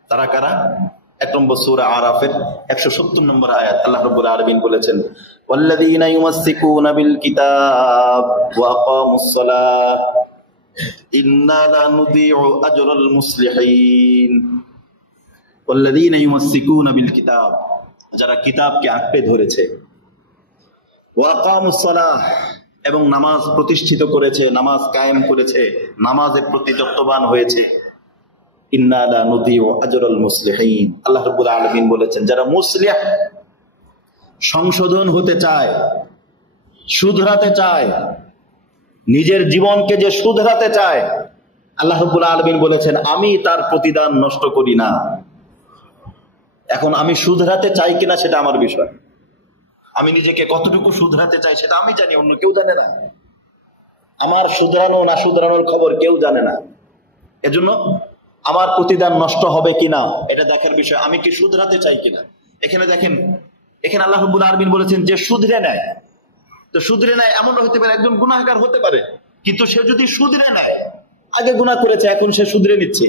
তারা কারা? 1 নম্বর সূরা আরাফের 170 নম্বর আয়াত, আল্লাহ রাব্বুল আলামিন বলেছেন, ওয়াল্লাযীনা ইউমাসসিকুনা বিল কিতাব ওয়া আকামুস সালাহ ইন্না লা নুদিউ আজরাল মুসলিহিন। ওয়াল্লাযীনা ইউমাসসিকুনা বিল কিতাব, যারা কিতাবকে আঁকড়ে ধরেছে, ওয়া আকামুস সালাহ, এবং নামাজ প্রতিষ্ঠিত করেছে, নামাজ কায়েম করেছে, নামাজের প্রতি যত্নবান হয়েছে। ইন্না লা নুদিউ আজরাল মুসলিহিন, আল্লাহ রাব্বুল আলামিন বলেছেন যারা মুসলিহ, সংশোধন হতে চায়, শুধরাতে চায়, নিজের জীবনকে যে শুধরাতে চায়, আল্লাহ রাব্বুল আলামিন বলেছেন আমি তার প্রতিদান নষ্ট করি না। এখন আমি শুধরাতে চাই কিনা সেটা আমার বিষয়। আমি নিজেকে কতটুকু শুধরাতে চাই সেটা আমি জানি, অন্য কেউ জানে না। আমার শুধরানো না শুধরানোর খবর কেউ জানে না। এজন্য আমার প্রতিদান নষ্ট হবে কিনা এটা দেখার বিষয়, আমি কি শুধরাতে চাই কিনা। এখানে দেখেন, এখানে আল্লাহ রাব্বুল আলামিন বলেছেন যে শুধরে নেয়। তো শুধরে নেয় এমন হতে পারে একজন গুনাহগার হতে পারে, কিন্তু সে যদি শুধরে নেয়, আগে গুনাহ করেছে এখন সে শুধরে নিচ্ছে,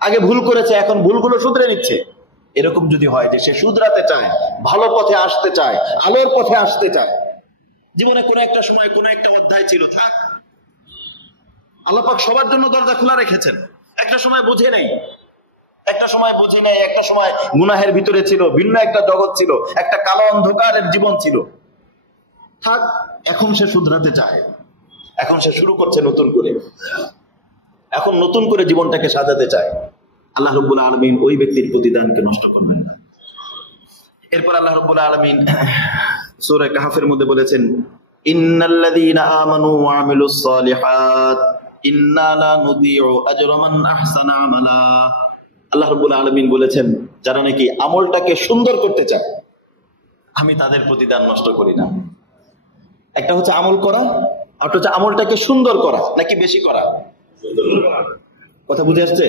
আগে ভুল করেছে এখন ভুলগুলো শুধরে নিচ্ছে, এরকম যদি হয় যে সে শুধরাতে চায়, ভালো পথে আসতে চায়, আলোর পথে আসতে চায়, জীবনে কোনো একটা সময় কোনো একটা অধ্যায় ছিল, থাক, আল্লাহ পাক সবার জন্য দরজা খোলা রেখেছেন। একটা সময় বুঝে নেই, একটা সময় বুঝি নাই, একটা সময় গুনাহের ভিতরে ছিল, ভিন্ন একটা জগৎ ছিল, একটা কালো অন্ধকারের জীবন ছিল, থাক, এখন সে শুধরাতে চায়, এখন সে শুরু করছে নতুন করে, এখন নতুন করে জীবনটাকে সাজাতে চায়। আল্লাহ রাব্বুল আলামিন ওই ব্যক্তির প্রতিদানকে নষ্ট করবেন না। এরপর আল্লাহ রাব্বুল আলামিন সূরা কাহফের মধ্যে বলেছেন, ইন্নাল্লাযীনা আমানু ওয়া আমিলুস সালিহাত ইন্না লা নুদিউ আজরা মান আহসানা আমালা। আল্লাহ রাব্বুল আলামিন বলেছেন যারা নাকি আমলটাকে সুন্দর করতে চায়, আমি তাদের প্রতিদান নষ্ট করি না। একটা হচ্ছে আমল করা, আর হচ্ছে আমলটাকে সুন্দর করা নাকি বেশি করা। কথা বুঝে আসছে?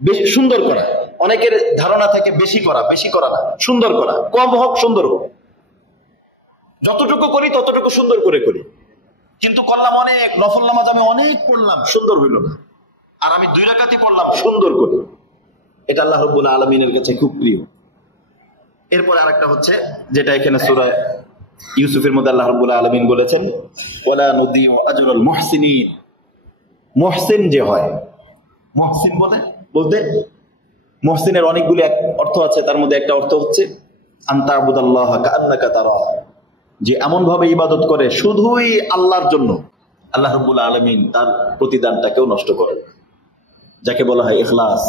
বেশি সুন্দর করা, অনেকের ধারণা থেকে বেশি করা, বেশি করা না, সুন্দর করা, কম হোক সুন্দর হোক, যতটুকু করি ততটুকু সুন্দর করে করি। কিন্তু করলাম অনেক, নফল নামাজ আমি অনেক পড়লাম, সুন্দর হইল না, আর আমি 2 রাকাতই পড়লাম সুন্দর করে, এটা আল্লাহ রাব্বুল আলামিনের কাছে খুব প্রিয়। এরপর আরেকটা হচ্ছে যেটা এখানে সূরা ইউসুফের মধ্যে আল্লাহ রাব্বুল আলামিন বলেছেন, ওয়ালা নুদিউ আজরাল মুহসিনিন। মুহসিন যে হয়, মুহসিন বলতে মুহসিনের অনেকগুলি অর্থ আছে, তার মধ্যে একটা অর্থ হচ্ছে আনতা আবুদাল্লাহ কাআন্নাকা তারা, যে এমন ভাবে ইবাদত করে শুধুই আল্লাহর জন্য, আল্লাহ রাব্বুল আলামিন তার প্রতিদানটাকেও নষ্ট করেন। যাকে বলা হয় ইখলাস।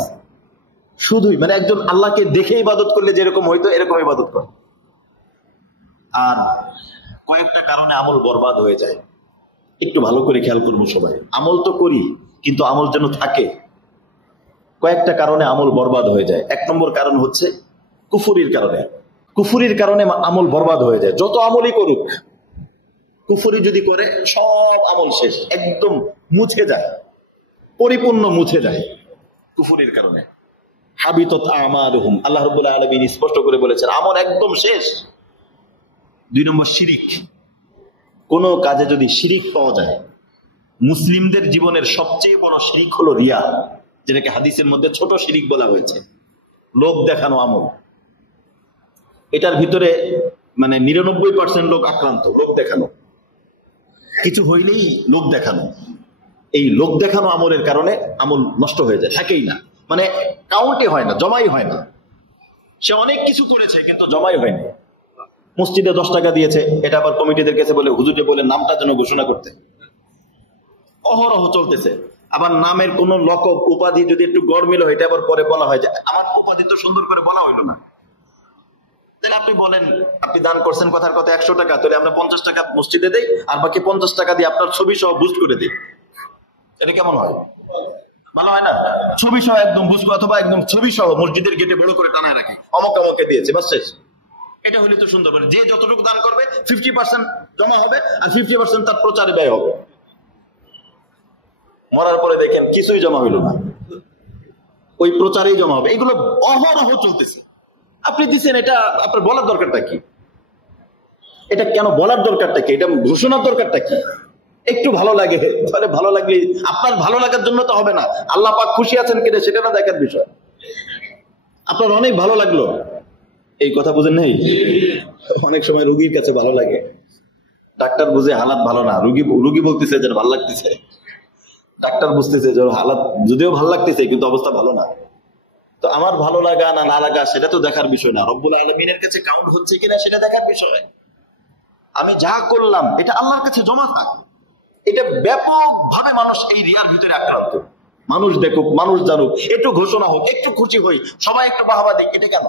শুধুই মানে একজন আল্লাহকে দেখে ইবাদত করলে যেরকম হইতো এরকম ইবাদত করে। আর কয়েকটা কারণে আমল বরবাদ হয়ে যায়। একটু ভালো করে খেয়াল করবো সবাই। আমল তো করি কিন্তু আমল যেন থাকে। কয়েকটা কারণে আমল বরবাদ হয়ে যায়। এক নম্বর কারণ হচ্ছে কুফরির কারণে। কুফরির কারণে আমল বরবাদ হয়ে যায়। যত আমলই করুক, কুফরি যদি করে সব আমল শেষ, একদম মুছে যায়, পরিপূর্ণ মুছে যায় কুফরির কারণে। হাবিতত আমালুহুম, আল্লাহ রাব্বুল আলামিন স্পষ্ট করে বলেছেন আমল একদম শেষ। 2 নম্বর শিরিক। কোন কাজে যদি শিরিক পাওয়া যায়, মুসলিমদের জীবনের সবচেয়ে বড় শিরিক হলো রিয়া, যেটাকে হাদিসের মধ্যে ছোট শিরিক বলা হয়েছে। লোক দেখানো আমল, এটার ভিতরে মানে 99% লোক আক্রান্ত। লোক দেখানো, কিছু হইলেই লোক দেখানো। এই লোক দেখানো আমলের কারণে আমল নষ্ট হয়ে যায়, থাকেই না, মানে কাউন্টই হয় না, জমাই হয় না। সে অনেক কিছু করেছে কিন্তু জমাই হয়নি। মসজিদে 10 টাকা দিয়েছে, এটা আবার কমিটিদের কাছে বলে হুজুরে বলে নামটা যেন ঘোষণা করতে, অহরহ চলতেছে। আবার নামের কোন লকব উপাধি যদি একটু গড়মিল হয়, এটা আবার পরে বলা হয় যে আমার উপাধি তো সুন্দর করে বলা হইলো না। তাহলে আপনি বলেন আপনি দান করছেন কথার কথা 100 টাকা, তাহলে আমরা 50 টাকা মসজিদে দেই আর বাকি 50 টাকা দিয়ে আপনার ছবি সহ বুস্ট করে দিই। এটা কেমন হয়? ভালো হয় না? ছবি সহ একদম বুস্ট, অথবা একদম ছবি সহ মসজিদের গেটে বড় করে টানায় রাখে, অমক অমকে দিয়েছে, বাস শেষ। এটা হলে তো সুন্দর। যে যতটুকু দান করবে 50% জমা হবে আর 50% তার প্রচারে ব্যয় হবে। মরার পরে দেখেন কিছুই জমা হইল না, ওই প্রচারেই জমা হবে। এগুলো অহরহ চলতেছে। আপনি দিচ্ছেন, এটা আপনার বলার দরকারটা কি? এটা কেন বলার দরকারটা কি? এটা ঘোষণার দরকারটা কি? একটু ভালো লাগে, তাহলে ভালো লাগলে আপনার ভালো লাগার জন্য তো হবে না, আল্লাহ পাক খুশি আছেন কিনা সেটা না দেখার বিষয়। আপনার অনেক ভালো লাগলো, এই কথা বুঝেন নাই? অনেক সময় রোগীর কাছে ভালো লাগে, ডাক্তার বুঝে হালাত ভালো না, রুগী বলতেছে যে ভালো লাগতেছে, ডাক্তার বুঝতেছে যে হালাত যদিও ভালো লাগতেছে কিন্তু অবস্থা ভালো না। তো আমার ভালো লাগা না না লাগা সেটা তো দেখার বিষয় না, রব্বুল আলামিনের কাছে কাউন্ট হচ্ছে কিনা সেটা দেখার বিষয়। আমি যা করলাম এটা আল্লাহর কাছে জমা থাক। এটা ব্যাপকভাবে মানুষ এই রিয়ার ভিতরে আক্রান্ত। মানুষ দেখুক, মানুষ জানুক, একটু ঘোষণা হোক, একটু খুশি হই, সবাই একটু বাহবা দিক, এটা কেন?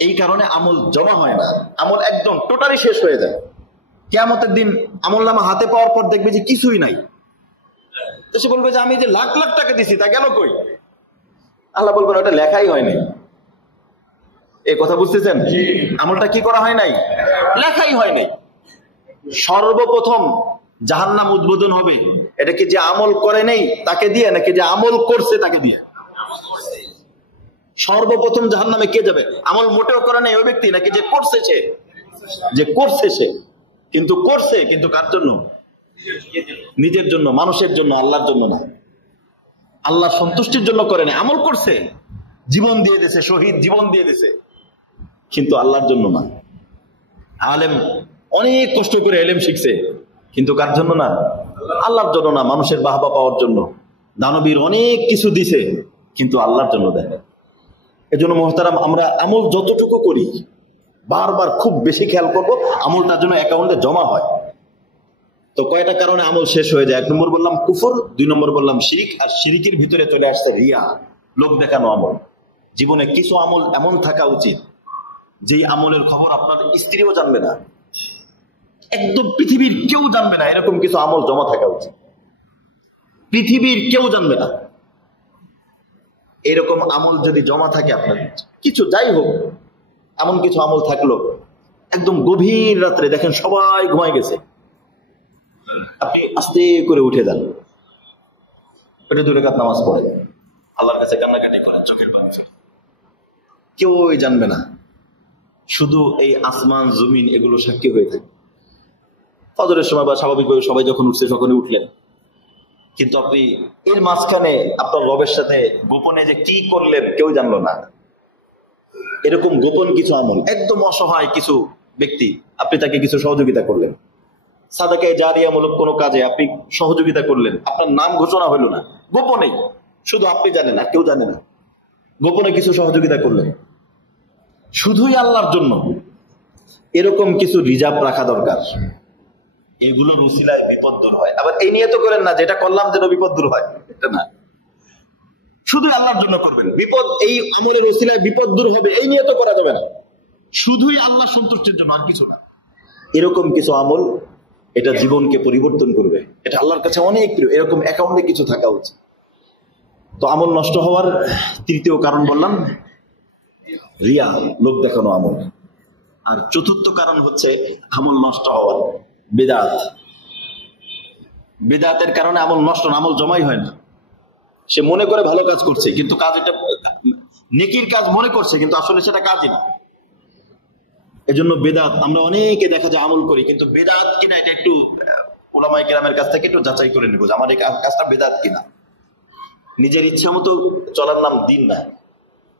এই কারণে আমল জমা হয় না, আমল একদম টোটালি শেষ হয়ে যায়। কিয়ামতের দিন আমলনামা হাতে পাওয়ার পর দেখবে যে কিছুই নাই। সে বলবে যে আমি যে লাখ লাখ টাকা দিছি তা গেল কই? আল্লাহ বলবেন ওটা লেখাই হয়নি। এই কথা বুঝতেছেন? আমলটা কি করা হয় নাই? লেখাই হয়নি। সর্বপ্রথম জাহান্নাম উদ্বোধন হবে, এটা কি যে আমল করে নেই তাকে দিয়ে নাকি যে আমল করছে তাকে দিয়ে? সর্বপ্রথম জাহান্নামে কে যাবে? আমল মোটেও করে নেই ওই ব্যক্তি, নাকি যে করছে সে? যে করছে সে, কিন্তু করছে কিন্তু কার জন্য? নিজের জন্য, মানুষের জন্য, আল্লাহর জন্য না। আল্লাহ সন্তুষ্টির জন্য করে নেই, আমল করছে, জীবন দিয়ে দিয়েছে, শহীদ জীবন দিয়ে দিয়েছে, কিন্তু আল্লাহর জন্য না। আলেম অনেক কষ্ট করে এলেম শিখছে, কিন্তু কার জন্য না? আল্লাহর জন্য না, মানুষের বাহবা পাওয়ার জন্য। দানবীর অনেক কিছু দিছে কিন্তু আল্লাহর জন্য দেয় না। এজন্য মুহতারাম, আমরা আমল যতটুকু করি বারবার খুব বেশি খেয়াল করব আমলটা যেন অ্যাকাউন্টে জমা হয়। তো কয়টা কারণে আমল শেষ হয়ে যায়? 1 নম্বর বললাম কুফর, 2 নম্বর বললাম শিরিক, আর শিরিকের ভিতরে চলে আসছে রিয়া, লোক দেখানো আমল। জীবনে কিছু আমল এমন থাকা উচিত যেই আমলের খবর আপনার স্ত্রীও জানবে না, একদম পৃথিবীর কেউ জানবে না, এরকম কিছু আমল জমা থাকা উচিত। পৃথিবীর কেউ জানবে না এরকম আমল যদি জমা থাকে আপনার কিছু, যাই হোক এমন কিছু আমল থাকলো, একদম গভীর রাত্রে দেখেন সবাই ঘুমায় গেছে, আপনি আস্তে করে উঠে যান, ওটা 2 রাকাত নামাজ পড়ে আল্লাহর কাছে কান্নাকাটি করেন, চোখের পানি ফেলে, কেউই জানবে না, শুধু এই আসমান জমিন এগুলো সাক্ষী হয়ে থাকে। ফজরের সময় বা স্বাভাবিকভাবে সবাই যখন উঠছে তখনই উঠলেন, কিন্তু আপনি এর মাঝখানে আপনার রবের সাথে গোপনে যে কি করলেন কেউ জানলো না। এরকম গোপন কিছু আমল, একদম অসহায় কিছু ব্যক্তি, আপনি তাকে কিছু সহযোগিতা করলেন, সাদাকায়ে জারিয়ামূলক কোনো কাজে আপনি সহযোগিতা করলেন, আপনার নাম ঘোষণা হইল না, গোপনেই, শুধু আপনি জানেন না, কেউ জানে না, গোপনে কিছু সহযোগিতা করলেন শুধুই আল্লাহর জন্য, এরকম কিছু রিজার্ভ রাখা দরকার। এগুলোর উসিলায় বিপদ দূর হয়। আবার এই নিয়ে তো করেন না যেটা করলাম যেন বিপদ দূর হয়, এটা না, শুধুই আল্লাহর জন্য করবেন। বিপদ এই আমলের ওসিলায় বিপদ দূর হবে এই নিয়ে তো করা যাবে না, শুধুই আল্লাহ সন্তুষ্টির জন্য, আর কিছু না। এরকম কিছু আমল এটা জীবনকে পরিবর্তন করবে, এটা আল্লাহর কাছে অনেক প্রিয়। এরকম অ্যাকাউন্টে কিছু থাকা উচিত। তো আমল নষ্ট হওয়ার তৃতীয় কারণ বললাম রিয়া, লোক দেখানো আমল। আর চতুর্থ কারণ হচ্ছে আমল নষ্ট হওয়ার বিদআত। বিদআতের কারণে আমল নষ্ট না, আমল জমাই হয় না। সে মনে করে ভালো কাজ করছে, কিন্তু কাজ এটা নেকির কাজ মনে করছে, কিন্তু আসলে সেটা কাজই না। এজন্য বেদাত, আমরা অনেকে দেখা যায় আমল করি, কিন্তু বেদাত কিনা এটা একটু উলামায়ে কেরামের কাছ থেকে একটু যাচাই করে নেব যে আমার এই কাজটা বেদাত কিনা। নিজের ইচ্ছা মতো চলার নাম দিন না,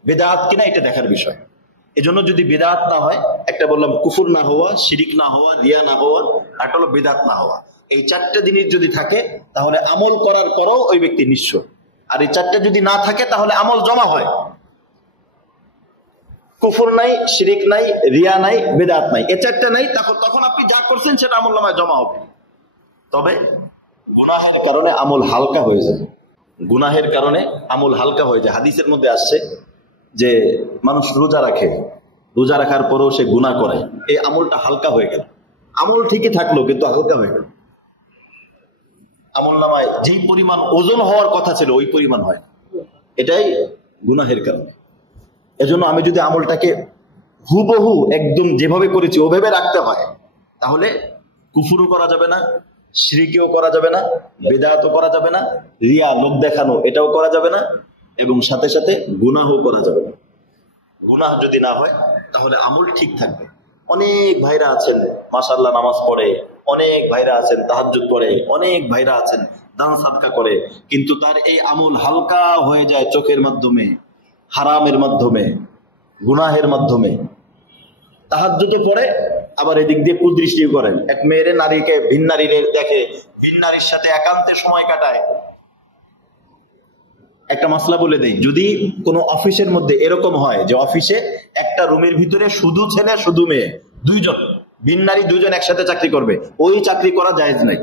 বেদাত কিনা এটা দেখার বিষয়। এজন্য যদি বেদাত না হয়, একটা বললাম কুফর না হওয়া, শিরিক না হওয়া, রিয়া না হওয়া, আর হলো বেদাত না হওয়া, এই চারটে জিনিস যদি থাকে তাহলে আমল করার পরও ওই ব্যক্তি নিঃস্ব। আর এই চারটে যদি না থাকে তাহলে আমল জমা হয়। কুফর নাই, শিরিক নাই, রিয়া নাই, বেদাত নাই, এই চারটে নাই, তখন আপনি যা করছেন সেটা আমল নামায় জমা হবে। তবে গুনাহের কারণে আমল হালকা হয়ে যায়, গুনাহের কারণে আমল হালকা হয়ে যায়। হাদিসের মধ্যে আসছে যে মানুষ রোজা রাখে, রোজা রাখার পরেও সে গুনাহ করে, এই আমলটা হালকা হয়ে গেল। আমল ঠিকই থাকলো কিন্তু হালকা হয়ে গেল। আমল নামায় যেই পরিমাণ ওজন হওয়ার কথা ছিল ওই পরিমাণ হয়, এটাই গুনাহের কারণে। এজন্য আমি যদি আমলটাকে হুবহু একদম যেভাবে করেছি ওভাবে রাখতে হয়, তাহলে কুফরও করা যাবে না, শিরকিও করা যাবে না, বেদাতও করা যাবে না, রিয়া লোক দেখানো এটাও করা যাবে না, এবং সাথে সাথে গুনাহও করা যাবে না। গুনাহ যদি না হয় তাহলে আমল ঠিক থাকবে। অনেক ভাইরা আছেন মাশাআল্লাহ নামাজ পড়ে, অনেক ভাইরা আছেন তাহাজ্জুদ পড়ে, অনেক ভাইরা আছেন দান সাদকা করে, কিন্তু তার এই আমল হালকা হয়ে যায় চোখের মাধ্যমে, হারামের মাধ্যমে, গুনাহের মাধ্যমে। তাহাজ্জুদে পড়ে আবার এদিক দিয়ে কুদৃষ্টি করেন, এক মেয়েরে নারীকে ভিন নারীর দেখে, ভিন নারীর সাথে একান্তে সময় কাটায়। একটা মাসলা বলে দেই, যদি কোনো অফিসের মধ্যে এরকম হয় যে অফিসে একটা রুমের ভিতরে শুধু ছেলে শুধু মেয়ে, দুইজন ভিন নারী, দুইজন একসাথে চাকরি করবে, ওই চাকরি করা জায়েজ নাই,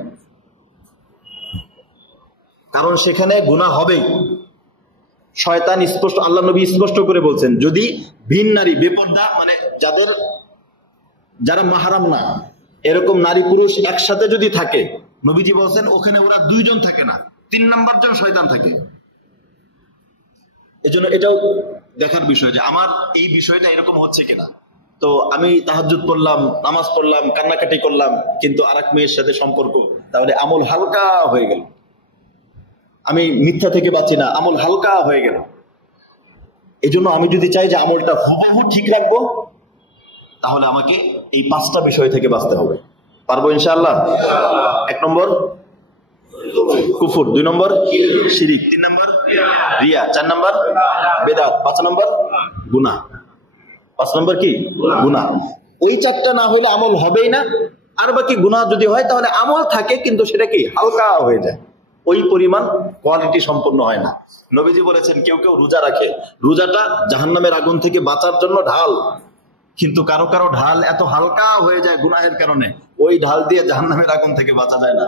কারণ সেখানে গুনাহ হবেই। শয়তান স্পষ্ট, আল্লাহ নবী স্পষ্ট করে বলছেন, যদি ভিন নারী বেপর্দা, মানে যারা মাহরাম না, এরকম নারী পুরুষ একসাথে যদি থাকে, নবীজি বলছেন ওখানে ওরা দুইজন থাকে না, 3 নাম্বার জন শয়তান থাকে। এজন্য এটাও দেখার বিষয় যে আমার এই বিষয়টা এরকম হচ্ছে কিনা। তো আমি তাহাজ্জুদ পড়লাম, নামাজ পড়লাম, কান্নাকাটি করলাম, কিন্তু আরেক মেয়ের সাথে সম্পর্ক, তাহলে আমল হালকা হয়ে গেল। আমি মিথ্যা থেকে বাঁচি না, আমল হালকা হয়ে গেল। এজন্য আমি যদি চাই যে আমলটা হুবহু ঠিক রাখবো, তাহলে আমাকে এই 5টা বিষয় থেকে বাঁচতে হবে। পারবো ইনশাআল্লাহ? 1 নম্বর কুফর, 2 নম্বর শিরিক, 3 নম্বর রিয়া, 4 নম্বর বেদাত, 5 নম্বর গুনাহ। 5 নম্বর কি? গুনাহ। ওই 4টা না হইলে আমল হবেই না। আর বাকি গুনাহ যদি হয় তাহলে আমল থাকে, কিন্তু সেটা কি হালকা হয়ে যায়, ওই পরিমাণ কোয়ালিটি সম্পন্ন হয় না। নবীজি বলেছেন কেউ কেউ রোজা রাখে, রোজাটা জাহান্নামের আগুন থেকে বাঁচার জন্য ঢাল, কিন্তু কারো কারো ঢাল এত হালকা হয়ে যায় গুনাহের কারণে, ওই ঢাল দিয়ে জাহান্নামের আগুন থেকে বাঁচা যায় না।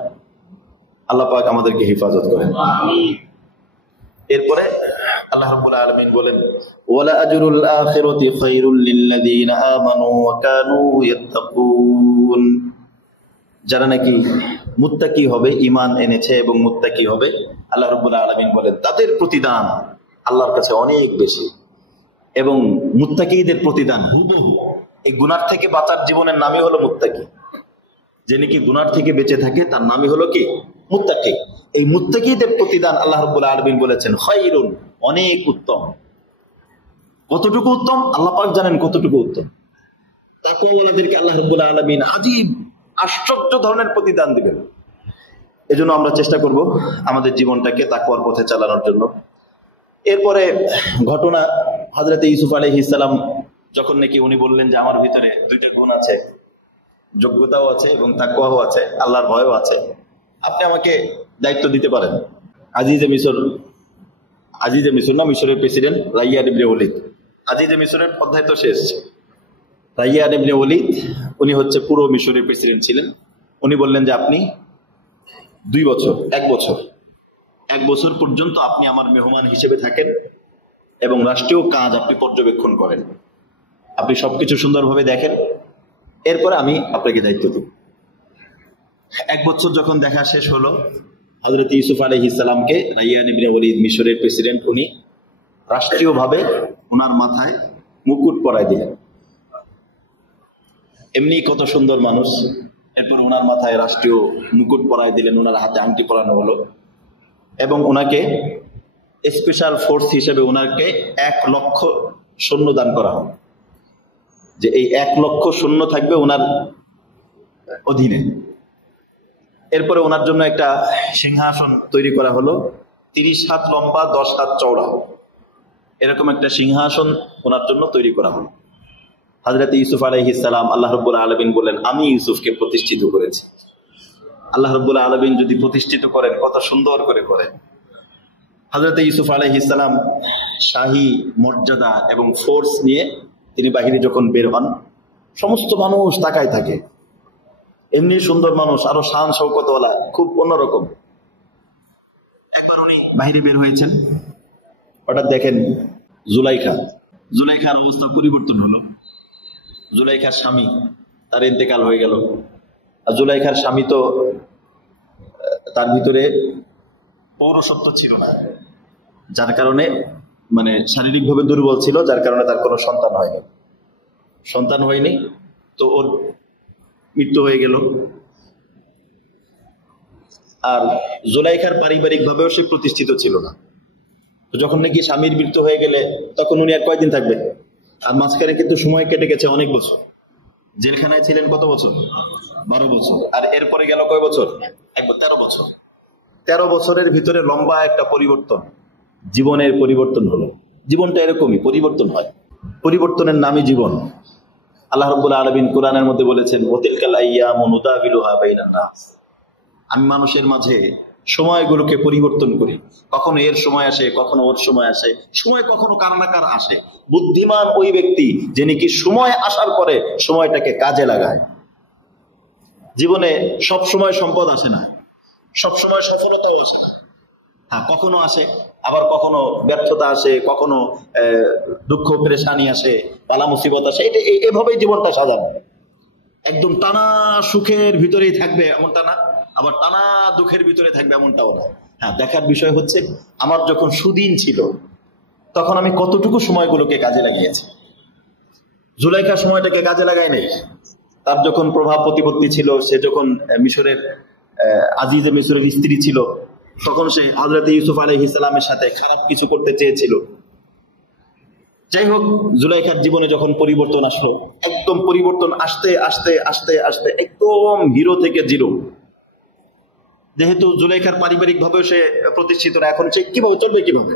আল্লাহ পাক আমাদেরকে হেফাজত করেন। এরপরে আল্লাহ রাব্বুল আলামিন বলেন, ওয়ালা আজরুল আখিরাতি খায়রুল লিল্লাযিনা আমানু ওয়া কানু ইয়াত্তাকুন। যারা নাকি মুত্তাকি হবে, ঈমান এনেছে এবং মুত্তাকি হবে, আল্লাহ রাব্বুল আলামিন বলেন তাদের প্রতিদান আল্লাহর কাছে অনেক বেশি। এবং মুত্তাকিদের প্রতিদান হুবহু এই গুনাহ থেকে বাঁচার জীবনের নামই হলো মুত্তাকি। যে নাকি গুনাহ থেকে বেঁচে থাকে তার নামই হলো কি? মুত্তাকি। এই মুত্তাকিদের প্রতিদান আল্লাহ রাব্বুল আলামিন বলেছেন খায়রুন, অনেক উত্তম। কতটুকু উত্তম? আল্লাহ পাক জানেন কতটুকু উত্তম। তাকওয়াওয়ালাদেরকে আল্লাহ রাব্বুল আলামিন আজীব আশ্চর্য ধরনের প্রতিদান দিবেন। এজন্য আমরা চেষ্টা করব আমাদের জীবনটাকে তাকওয়ার পথে চালানোর জন্য। এরপরে ঘটনা, হযরত ইউসুফ আলাইহিস সালাম যখন নাকি উনি বললেন যে আমার ভিতরে 2টা গুণ আছে, যোগ্যতাও আছে এবং তাকওয়াও আছে, আল্লাহর ভয়ও আছে, আপনি আমাকে দায়িত্ব দিতে পারেন। আজিজে মিসর না, মিশরের প্রেসিডেন্ট রাইয়ান ইবনে ওলীদ। আজিজে মিসরের অধ্যায় তো শেষ। রাইয়ান ইবনে ওলীদ উনি হচ্ছে পুরো মিশরের প্রেসিডেন্ট ছিলেন। উনি বললেন যে আপনি 2 বছর, 1 বছর 1 বছর পর্যন্ত আপনি আমার মেহমান হিসেবে থাকেন এবং রাষ্ট্রীয় কাজ আপনি পর্যবেক্ষণ করেন, আপনি সবকিছু সুন্দরভাবে দেখেন, এরপরে আমি আপনাকে দায়িত্ব দেব। 1 বছর যখন দেখা শেষ হলো, হযরত ইউসুফ আলাইহিস সালামকে রাইয়ান ইবনে ওলীদ, মিশরের প্রেসিডেন্ট, উনি রাষ্ট্রীয়ভাবে ওনার মাথায় মুকুট পরায় দিলেন। এমনি কত সুন্দর মানুষ, এরপর ওনার মাথায় রাষ্ট্রীয় মুকুট পরায় দিলেন, ওনার হাতে আংটি পরানো হলো এবং ওনাকে স্পেশাল ফোর্স হিসেবে ওনাকে 1 লক্ষ সৈন্য দান করা হলো, যে এই 1 লক্ষ সৈন্য থাকবে ওনার অধীনে। এরপরে ওনার জন্য একটা সিংহাসন তৈরি করা হলো, 30 হাত লম্বা 10 হাত চওড়া, এরকম একটা সিংহাসন ওনার জন্য তৈরি করা হলো। হযরত ইউসুফ আলাইহিস সালাম, আল্লাহ রাব্বুল আলামিন বলেন, আমি ইউসুফকে প্রতিষ্ঠিত করেছি। আল্লাহ রাব্বুল আলামিন যদি প্রতিষ্ঠিত করেন, কত সুন্দর করে করেন। হযরত ইউসুফ আলাইহিস সালাম শাহী মর্যাদা এবং ফোর্স নিয়ে তিনি বাহিরে যখন বের হন, সমস্ত মানুষ তাকায় থাকে। এমনি সুন্দর মানুষ, আরো শান শৌকতওয়ালা, খুব অন্যরকম। একবার উনি বাহিরে বের হয়েছেন, হঠাৎ দেখেন জুলাইখার অবস্থা পরিবর্তন হলো। জুলাইখার স্বামী, তার ইন্তেকাল হয়ে গেল। আর জুলাইখার স্বামী তো, তার ভিতরে পৌরসত্ব ছিল না, যার কারণে মানে শারীরিকভাবে দুর্বল ছিল, যার কারণে তার কোনো সন্তান হয়নি। তো ওর মৃত্যু হয়ে গেল। আর জুলাইখার পারিবারিক ভাবেও সে প্রতিষ্ঠিত ছিল না। তো যখন নাকি স্বামীর মৃত্যু হয়ে গেলে, তখন উনি আর কয়দিন থাকবে? আর মাঝখানে কিন্তু সময় কেটে গেছে অনেক বছর। জেলখানায় ছিলেন কত বছর? 12 বছর। আর এরপরে গেল কয় বছর? 13 বছর। 13 বছরের ভিতরে লম্বা একটা পরিবর্তন, জীবনের পরিবর্তন হলো। জীবনটা এরকমই, পরিবর্তন হয়, পরিবর্তনের নামই জীবন। আল্লাহ রাব্বুল আলামিন কোরআনের মধ্যে বলেছেন, ওয়াতিলকাল আইয়ামু নুদাবিলুহা বাইনান নাস, আমি মানুষের মাঝে সময়গুলোকে পরিবর্তন করি। কখনো এর সময় আসে, কখনো ওর সময় আসে, সময় কখনো কার না কার আসে। বুদ্ধিমান ওই ব্যক্তি যে নাকি সময় আসার পরে সময়টাকে কাজে লাগায়। জীবনে সব সময় সম্পদ আসে না, সব সময় সফলতাও আসে না। হ্যাঁ, কখনো আসে, আবার কখনো ব্যর্থতা আসে, কখনো দুঃখ পেরেশানি আসে, বালা মুসিবত আসে। এটা এভাবেই জীবনটা সাজানো। একদম টানা সুখের ভিতরেই থাকবে এমনটা না, আবার টানা দুঃখের ভিতরে থাকবে এমনটাও না। হ্যাঁ, দেখার বিষয় হচ্ছে আমার যখন সুদিন ছিল তখন আমি কতটুকু সময়গুলোকে কাজে লাগিয়েছি। জুলাইখার সময়টাকে কাজে লাগাই নাই। তার যখন প্রভাব প্রতিপত্তি ছিল, সে যখন মিশরের আজিজে মিশরের স্ত্রী ছিল, তখন সে হযরত ইউসুফ আলাইহিস সালামের সাথে খারাপ কিছু করতে চেয়েছিল। যাই হোক, জুলাইখার জীবনে যখন পরিবর্তন আসলো, একদম পরিবর্তন আসতে আস্তে আস্তে আস্তে একদম হিরো থেকে জিরো। যেহেতু জুলাইখার পারিবারিক ভাবে সে প্রতিষ্ঠিত না, এখন সে কিভাবে চলবে, কিভাবে?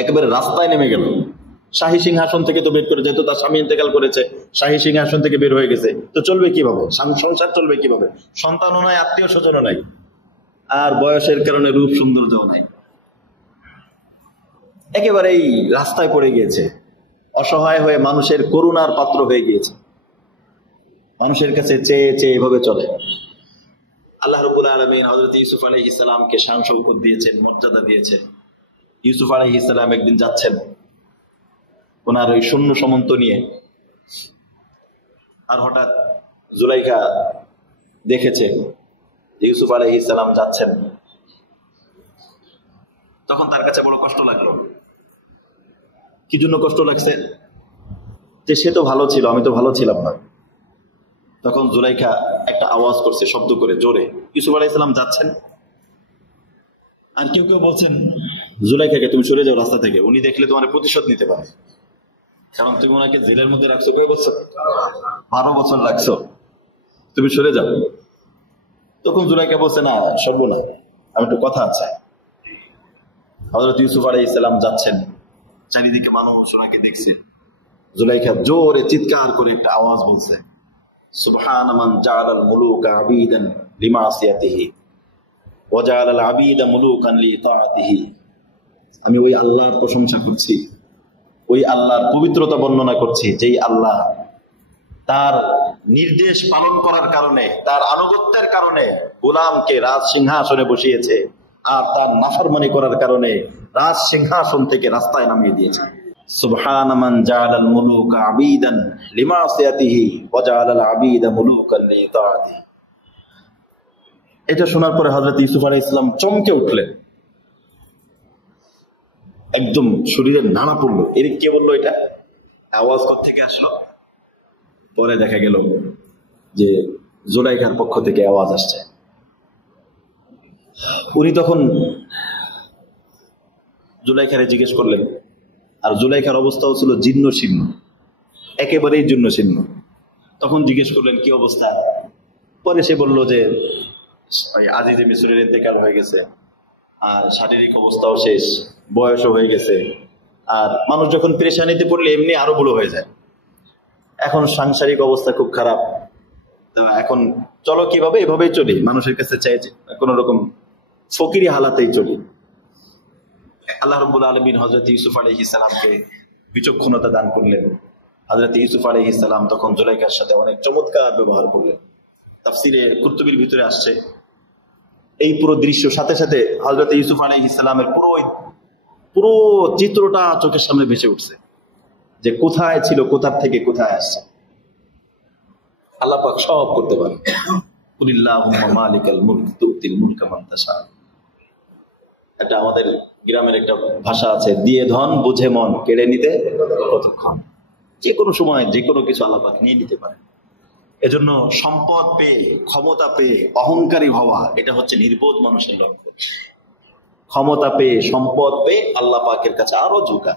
একেবারে রাস্তায় নেমে গেল। শাহী সিংহাসন থেকে তো বের করে, যেহেতু তার স্বামী ইন্তেকাল করেছে, শাহী সিংহাসন থেকে বের হয়ে গেছে, তো চলবে কিভাবে? সংসার চলবে কিভাবে? সন্তানও নাই, আত্মীয় স্বজনও নাই, আর বয়সের কারণে রূপ সৌন্দর্যও নাই। একেবারেই রাস্তায় পড়ে গিয়েছে, অসহায় হয়ে মানুষের করুণার পাত্র হয়ে গিয়েছে, মানুষের কাছে চেয়ে চেয়ে এভাবে চলে। আল্লাহ রাব্বুল আলামিন হযরত ইউসুফ আলাইহিস সালামকে শান শৌকত দিয়েছেন, মর্যাদা দিয়েছেন। ইউসুফ আলাইহিস সালাম একদিন যাচ্ছেন ওনার ওই সৈন্য সামন্ত নিয়ে, আর হঠাৎ জুলাইখা দেখেছেন ইউসুফ আলাইহিস সালাম যাচ্ছেন। তখন তার কাছে বড় কষ্ট লাগলো। কি জন্য কষ্ট লাগছে? যে সে তো ভালো ছিল, আমি তো ভালো ছিলাম না। তখন জুলাইখা একটা আওয়াজ করছে, শব্দ করে, জোরে। ইউসুফ আলাইহিস সালাম যাচ্ছেন, আর কেউ কেউ বলছেন, জুলাইখাকে তুমি সরে যাও রাস্তা থেকে, উনি দেখলে তোমার প্রতিশোধ নিতে পারে, কারণ তুমি ওনাকে জেলের মধ্যে রাখছো কয় বছর? 12 বছর রাখছো, তুমি সরে যাও। তখন জুলাইখা বলছে, না, সর্বনা, আমি একটু কথা আছে। হযরত ইউসুফ আলাইহিস সালাম যাচ্ছেন, চারিদিকে মানুষ ওনাকে দেখছে। জুলাইখা জোরে চিৎকার করে একটা আওয়াজ বলছে, সুবহান মান জাআলাল মুলুকা আবিদান লিমাসিয়াতিহি ওয়া জাআলাল আবিদা মুলুকান লিতাআতিহি। আমি ওই আল্লাহর প্রশংসা করছি, ওই আল্লাহর পবিত্রতা বর্ণনা করছি, যেই আল্লাহ তার নির্দেশ পালন করার কারণে, তার আনুগত্যের কারণে গোলামকে রাজ সিংহাসনে বসিয়েছে, আর তার নাফরমানি করার কারণে রাজ সিংহাসন থেকে রাস্তায় নামিয়ে দিয়েছে। সুবহান মান জাআলাল মুলুকা আবিদান লিমাসিয়াতিহি ওয়া জাআলাল আবিদা মুলুকান লিতাআতিহি। এটা শোনার পরে হযরত ইউসুফ আলাইহিস সালাম চমকে উঠলেন, একদম শরীরে নাড়া পড়লো। এর কে বললো এটা? আওয়াজ কোত্থেকে আসলো? পরে দেখা গেল যে জুলাইখার পক্ষ থেকে আওয়াজ আসছে। উনি তখন জুলাইখারে জিজ্ঞেস করলেন, আর জুলাইখার অবস্থাও ছিল জীর্ণ শীর্ণ, একেবারেই জীর্ণ শীর্ণ। তখন জিজ্ঞেস করলেন কি অবস্থা? পরে সে বলল যে আজিজে মিসরের ইন্তেকাল হয়ে গেছে, আর শারীরিক অবস্থাও শেষ, বয়সও হয়ে গেছে, আর মানুষ যখন পেরেশানিতে পড়লে এমনি আরো বুড়ো হয়ে যায়, এখন সাংসারিক অবস্থা খুব খারাপ, এখন চলো কিভাবে, এভাবেই চলি, মানুষের কাছে চাই কোন রকম ফকিরি হালাতেই চলি। আল্লাহ রাব্বুল আলামিন হযরত ইউসুফ আলাইহিস সালামকে বিচক্ষণতা দান করলেন। হযরত ইউসুফ আলাইহিস সালাম তখন জুলাইখার সাথে অনেক চমৎকার ব্যবহার করলেন। তাফসীরে কুরতুবীর ভিতরে আসছে এই পুরো দৃশ্য সাথে সাথে হযরত ইউসুফ আলাইহিস সালামের পুরো চিত্রটা চোখের সামনে ভেসে উঠছে, যে কোথায় ছিল, কোথা থেকে কোথায় আসছে। আল্লাহ পাক সব করতে পারে। কুলিল্লাহুম্মা মালিকাল মুলক তুতিল মুলকা মান তাশা। এটা আমাদের গ্রামের একটা ভাষা আছে, দিয়ে ধন বুঝে মন, কেড়ে নিতে কতক্ষণ। যে কোনো সময় যে কোনো কিছু আল্লাহ পাক নিয়ে নিতে পারে। এজন্য সম্পদ পেয়ে, ক্ষমতা পেয়ে অহংকারী হওয়া, এটা হচ্ছে নির্বোধ মানুষের লক্ষণ। ক্ষমতা পেয়ে, সম্পদ পেয়ে আল্লাহ পাকের কাছে আরো ঝুঁকা।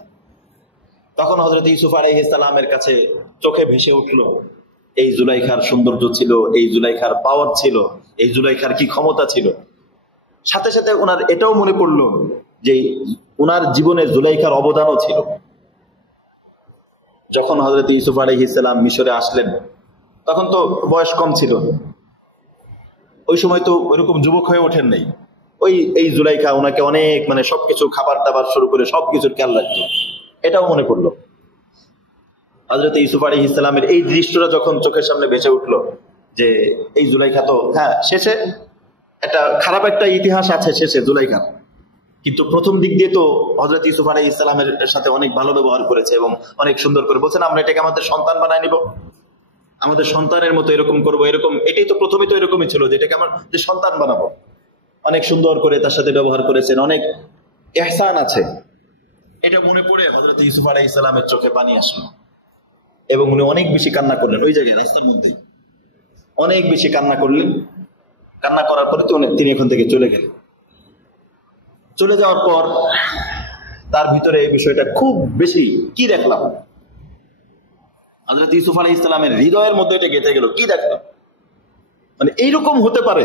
তখন হযরত ইউসুফ আলাইহিস সালামের কাছে চোখে ভেসে উঠলো এই জুলাইখার সৌন্দর্য ছিল, এই জুলাইখার পাওয়ার ছিল, এই জুলাইখার কি ক্ষমতা ছিল। সাথে সাথে ওনার এটাও মনে পড়লো যে ওনার জীবনে জুলাইখার অবদানও ছিল। যখন হযরত ইউসুফ আলাইহিস সালাম মিশরে আসলেন, তখন তো বয়স কম ছিল, ওই সময় তো ওইরকম যুবক হয়ে ওঠেন নাই। এই জুলাইখা ওনাকে অনেক সবকিছু খাবার দাবার শুরু করে সবকিছুর খেয়াল রাখতো, এটাও মনে পড়লো। হযরত ইউসুফ আলাইহিস সালামের এই দৃশ্যটা যখন চোখের সামনে ভেসে উঠলো যে এই জুলাইখা তো, হ্যাঁ শেষে একটা খারাপ একটা ইতিহাস আছে শেষে জুলাইখার, কিন্তু প্রথম দিক দিয়ে তো হযরত ইউসুফ আলাইহিস সালামের সাথে অনেক ভালো ব্যবহার করেছে এবং অনেক সুন্দর করে বলছেন, আমরা এটাকে আমাদের সন্তান বানায় নিব, আমাদের সন্তানের মতো এরকম করবো, এরকম। এটাই তো প্রথমে তো এরকমই ছিল যে এটাকে আমার সন্তান বানাবো। অনেক সুন্দর করে তার সাথে ব্যবহার করেছেন, অনেক ইহসান আছে। এটা মনে পড়ে হযরত ইউসুফ আলাইহিস সালামের চোখে পানি আসলো এবং উনি অনেক বেশি কান্না করলেন। ওই জায়গায় রাস্তার মধ্যে অনেক বেশি কান্না করলেন। কান্না করার পরে তিনি এখান থেকে চলে গেলেন। চলে যাওয়ার পর তার ভিতরে এই বিষয়টা খুব বেশি কি দেখলাম, হযরত ইউসুফ আলাইহিস সালামের হৃদয়ের মধ্যে এটা গেঁথে গেল। কি দেখলাম, এইরকম হতে পারে,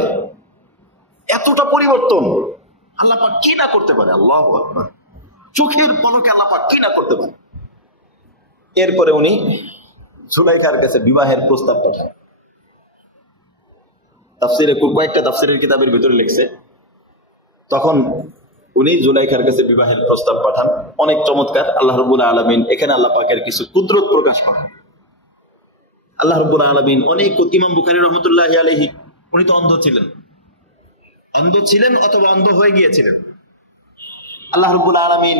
এতটা পরিবর্তন আল্লাহ পাক কি না করতে পারে। আল্লাহু আকবার। চোখের পলকে আল্লাহ পাক কি না করতে পারে। এরপরে উনি জুলাইখার কাছে বিবাহের প্রস্তাব পাঠান। তাফসীরে কয়েকটা তাফসীরের কিতাবের ভিতরে লিখছে, তখন উনি জুলাইখার কাছে বিবাহের প্রস্তাব পাঠান। অনেক চমৎকার। আল্লাহ রাব্বুল আলামিন এখানে আল্লাহ পাকের কিছু কুদরত প্রকাশ করেন। আল্লাহ রাব্বুল আলামিন অনেক, ইমাম বুখারী রাহমাতুল্লাহি আলাইহি উনি তো অন্ধ ছিলেন অথবা অন্ধ হয়ে গিয়েছিলেন। আল্লাহ রাব্বুল আলামিন,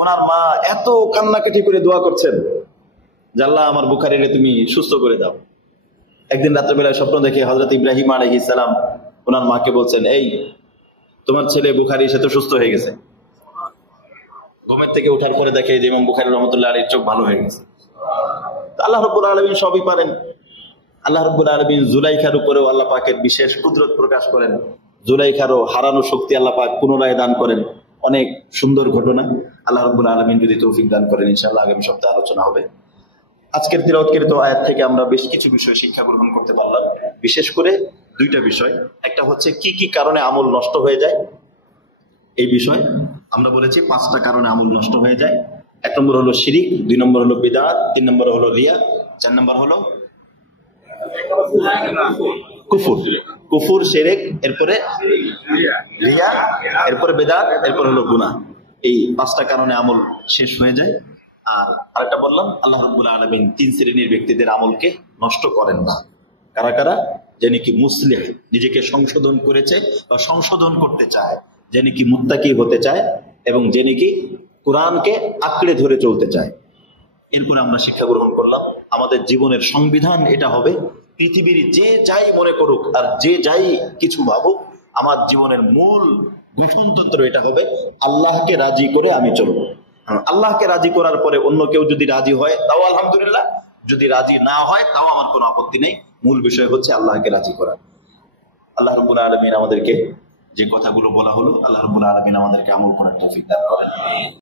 ওনার মা এত কান্নাকাটি করে দোয়া করছেন যে আল্লাহ আমার বুখারীরে তুমি সুস্থ করে দাও। একদিন রাত্রেবেলায় স্বপ্ন দেখে হযরত ইব্রাহিম আলাইহিস সালাম ওনার মাকে বলছেন, এই তোমার ছেলে বুখারী সে তো সুস্থ হয়ে গেছে। ঘুমের থেকে ওঠার পরে দেখে যে ইমাম বুখারী রাহমাতুল্লাহি আলাইহির চোখ ভালো হয়ে গেছে। আল্লাহ রাব্বুল আলামিন সবই পারেন। আল্লাহ রাব্বুল আলামিন জুলাইখার উপরেও আল্লাহ পাকের বিশেষ কুদরত প্রকাশ করেন। জুলাইখারও হারানো শক্তি আল্লাহ পাক পুনরায় দান করেন। অনেক সুন্দর ঘটনা। আল্লাহ রাব্বুল আলামিন যদি তৌফিক দান করেন, ইনশাআল্লাহ আগামী সপ্তাহে আলোচনা হবে। আজকের তিলাওয়াতকৃত আয়াত থেকে আমরা বেশ কিছু বিষয় শিক্ষা গ্রহণ করতে পারলাম। বিশেষ করে দুইটা বিষয়। একটা হচ্ছে কি কি কারণে আমল নষ্ট হয়ে যায়, এই বিষয় আমরা বলেছি 5টা কারণে আমল নষ্ট হয়ে যায়। 1 নম্বর হলো শিরিক, 2 নম্বর হলো বিদআত, 3 নম্বর হলো রিয়া, 4 নম্বর হলো কুফর, শিরক, এরপরে রিয়া, এরপরে বিদআত, এরপর হলো গুনাহ। এই 5টা কারণে আমল শেষ হয়ে যায়। আর আরেকটা বললাম, আল্লাহ রাব্বুল আলামিন 3 শ্রেণীর ব্যক্তিদের আমলকে নষ্ট করেন না। কারা কারা? যে নাকি মুসলিহ, নিজেকে সংশোধন করেছে বা সংশোধন করতে চায়, যে নাকি মুত্তাকি হতে চায় এবং যে নাকি কোরআনকে আঁকড়ে ধরে চলতে চায়। এরপরে আমরা শিক্ষা গ্রহণ করলাম আমাদের জীবনের সংবিধান এটা হবে, পৃথিবীর যে যাই মনে করুক আর যে যাই কিছু ভাবুক, আমার জীবনের মূল গঠনতন্ত্র এটা হবে আল্লাহকে রাজি করে আমি চলবো। আল্লাহকে রাজি করার পরে অন্য কেউ যদি রাজি হয় তাও আলহামদুলিল্লাহ, যদি রাজি না হয় তাও আমার কোনো আপত্তি নেই। মূল বিষয় হচ্ছে আল্লাহকে রাজি করা। আল্লাহ রাব্বুল আলামিন আমাদেরকে যে কথাগুলো বলা হলো, আল্লাহ রাব্বুল আলামিন আমাদেরকে আমল করার তৌফিক দান করেন।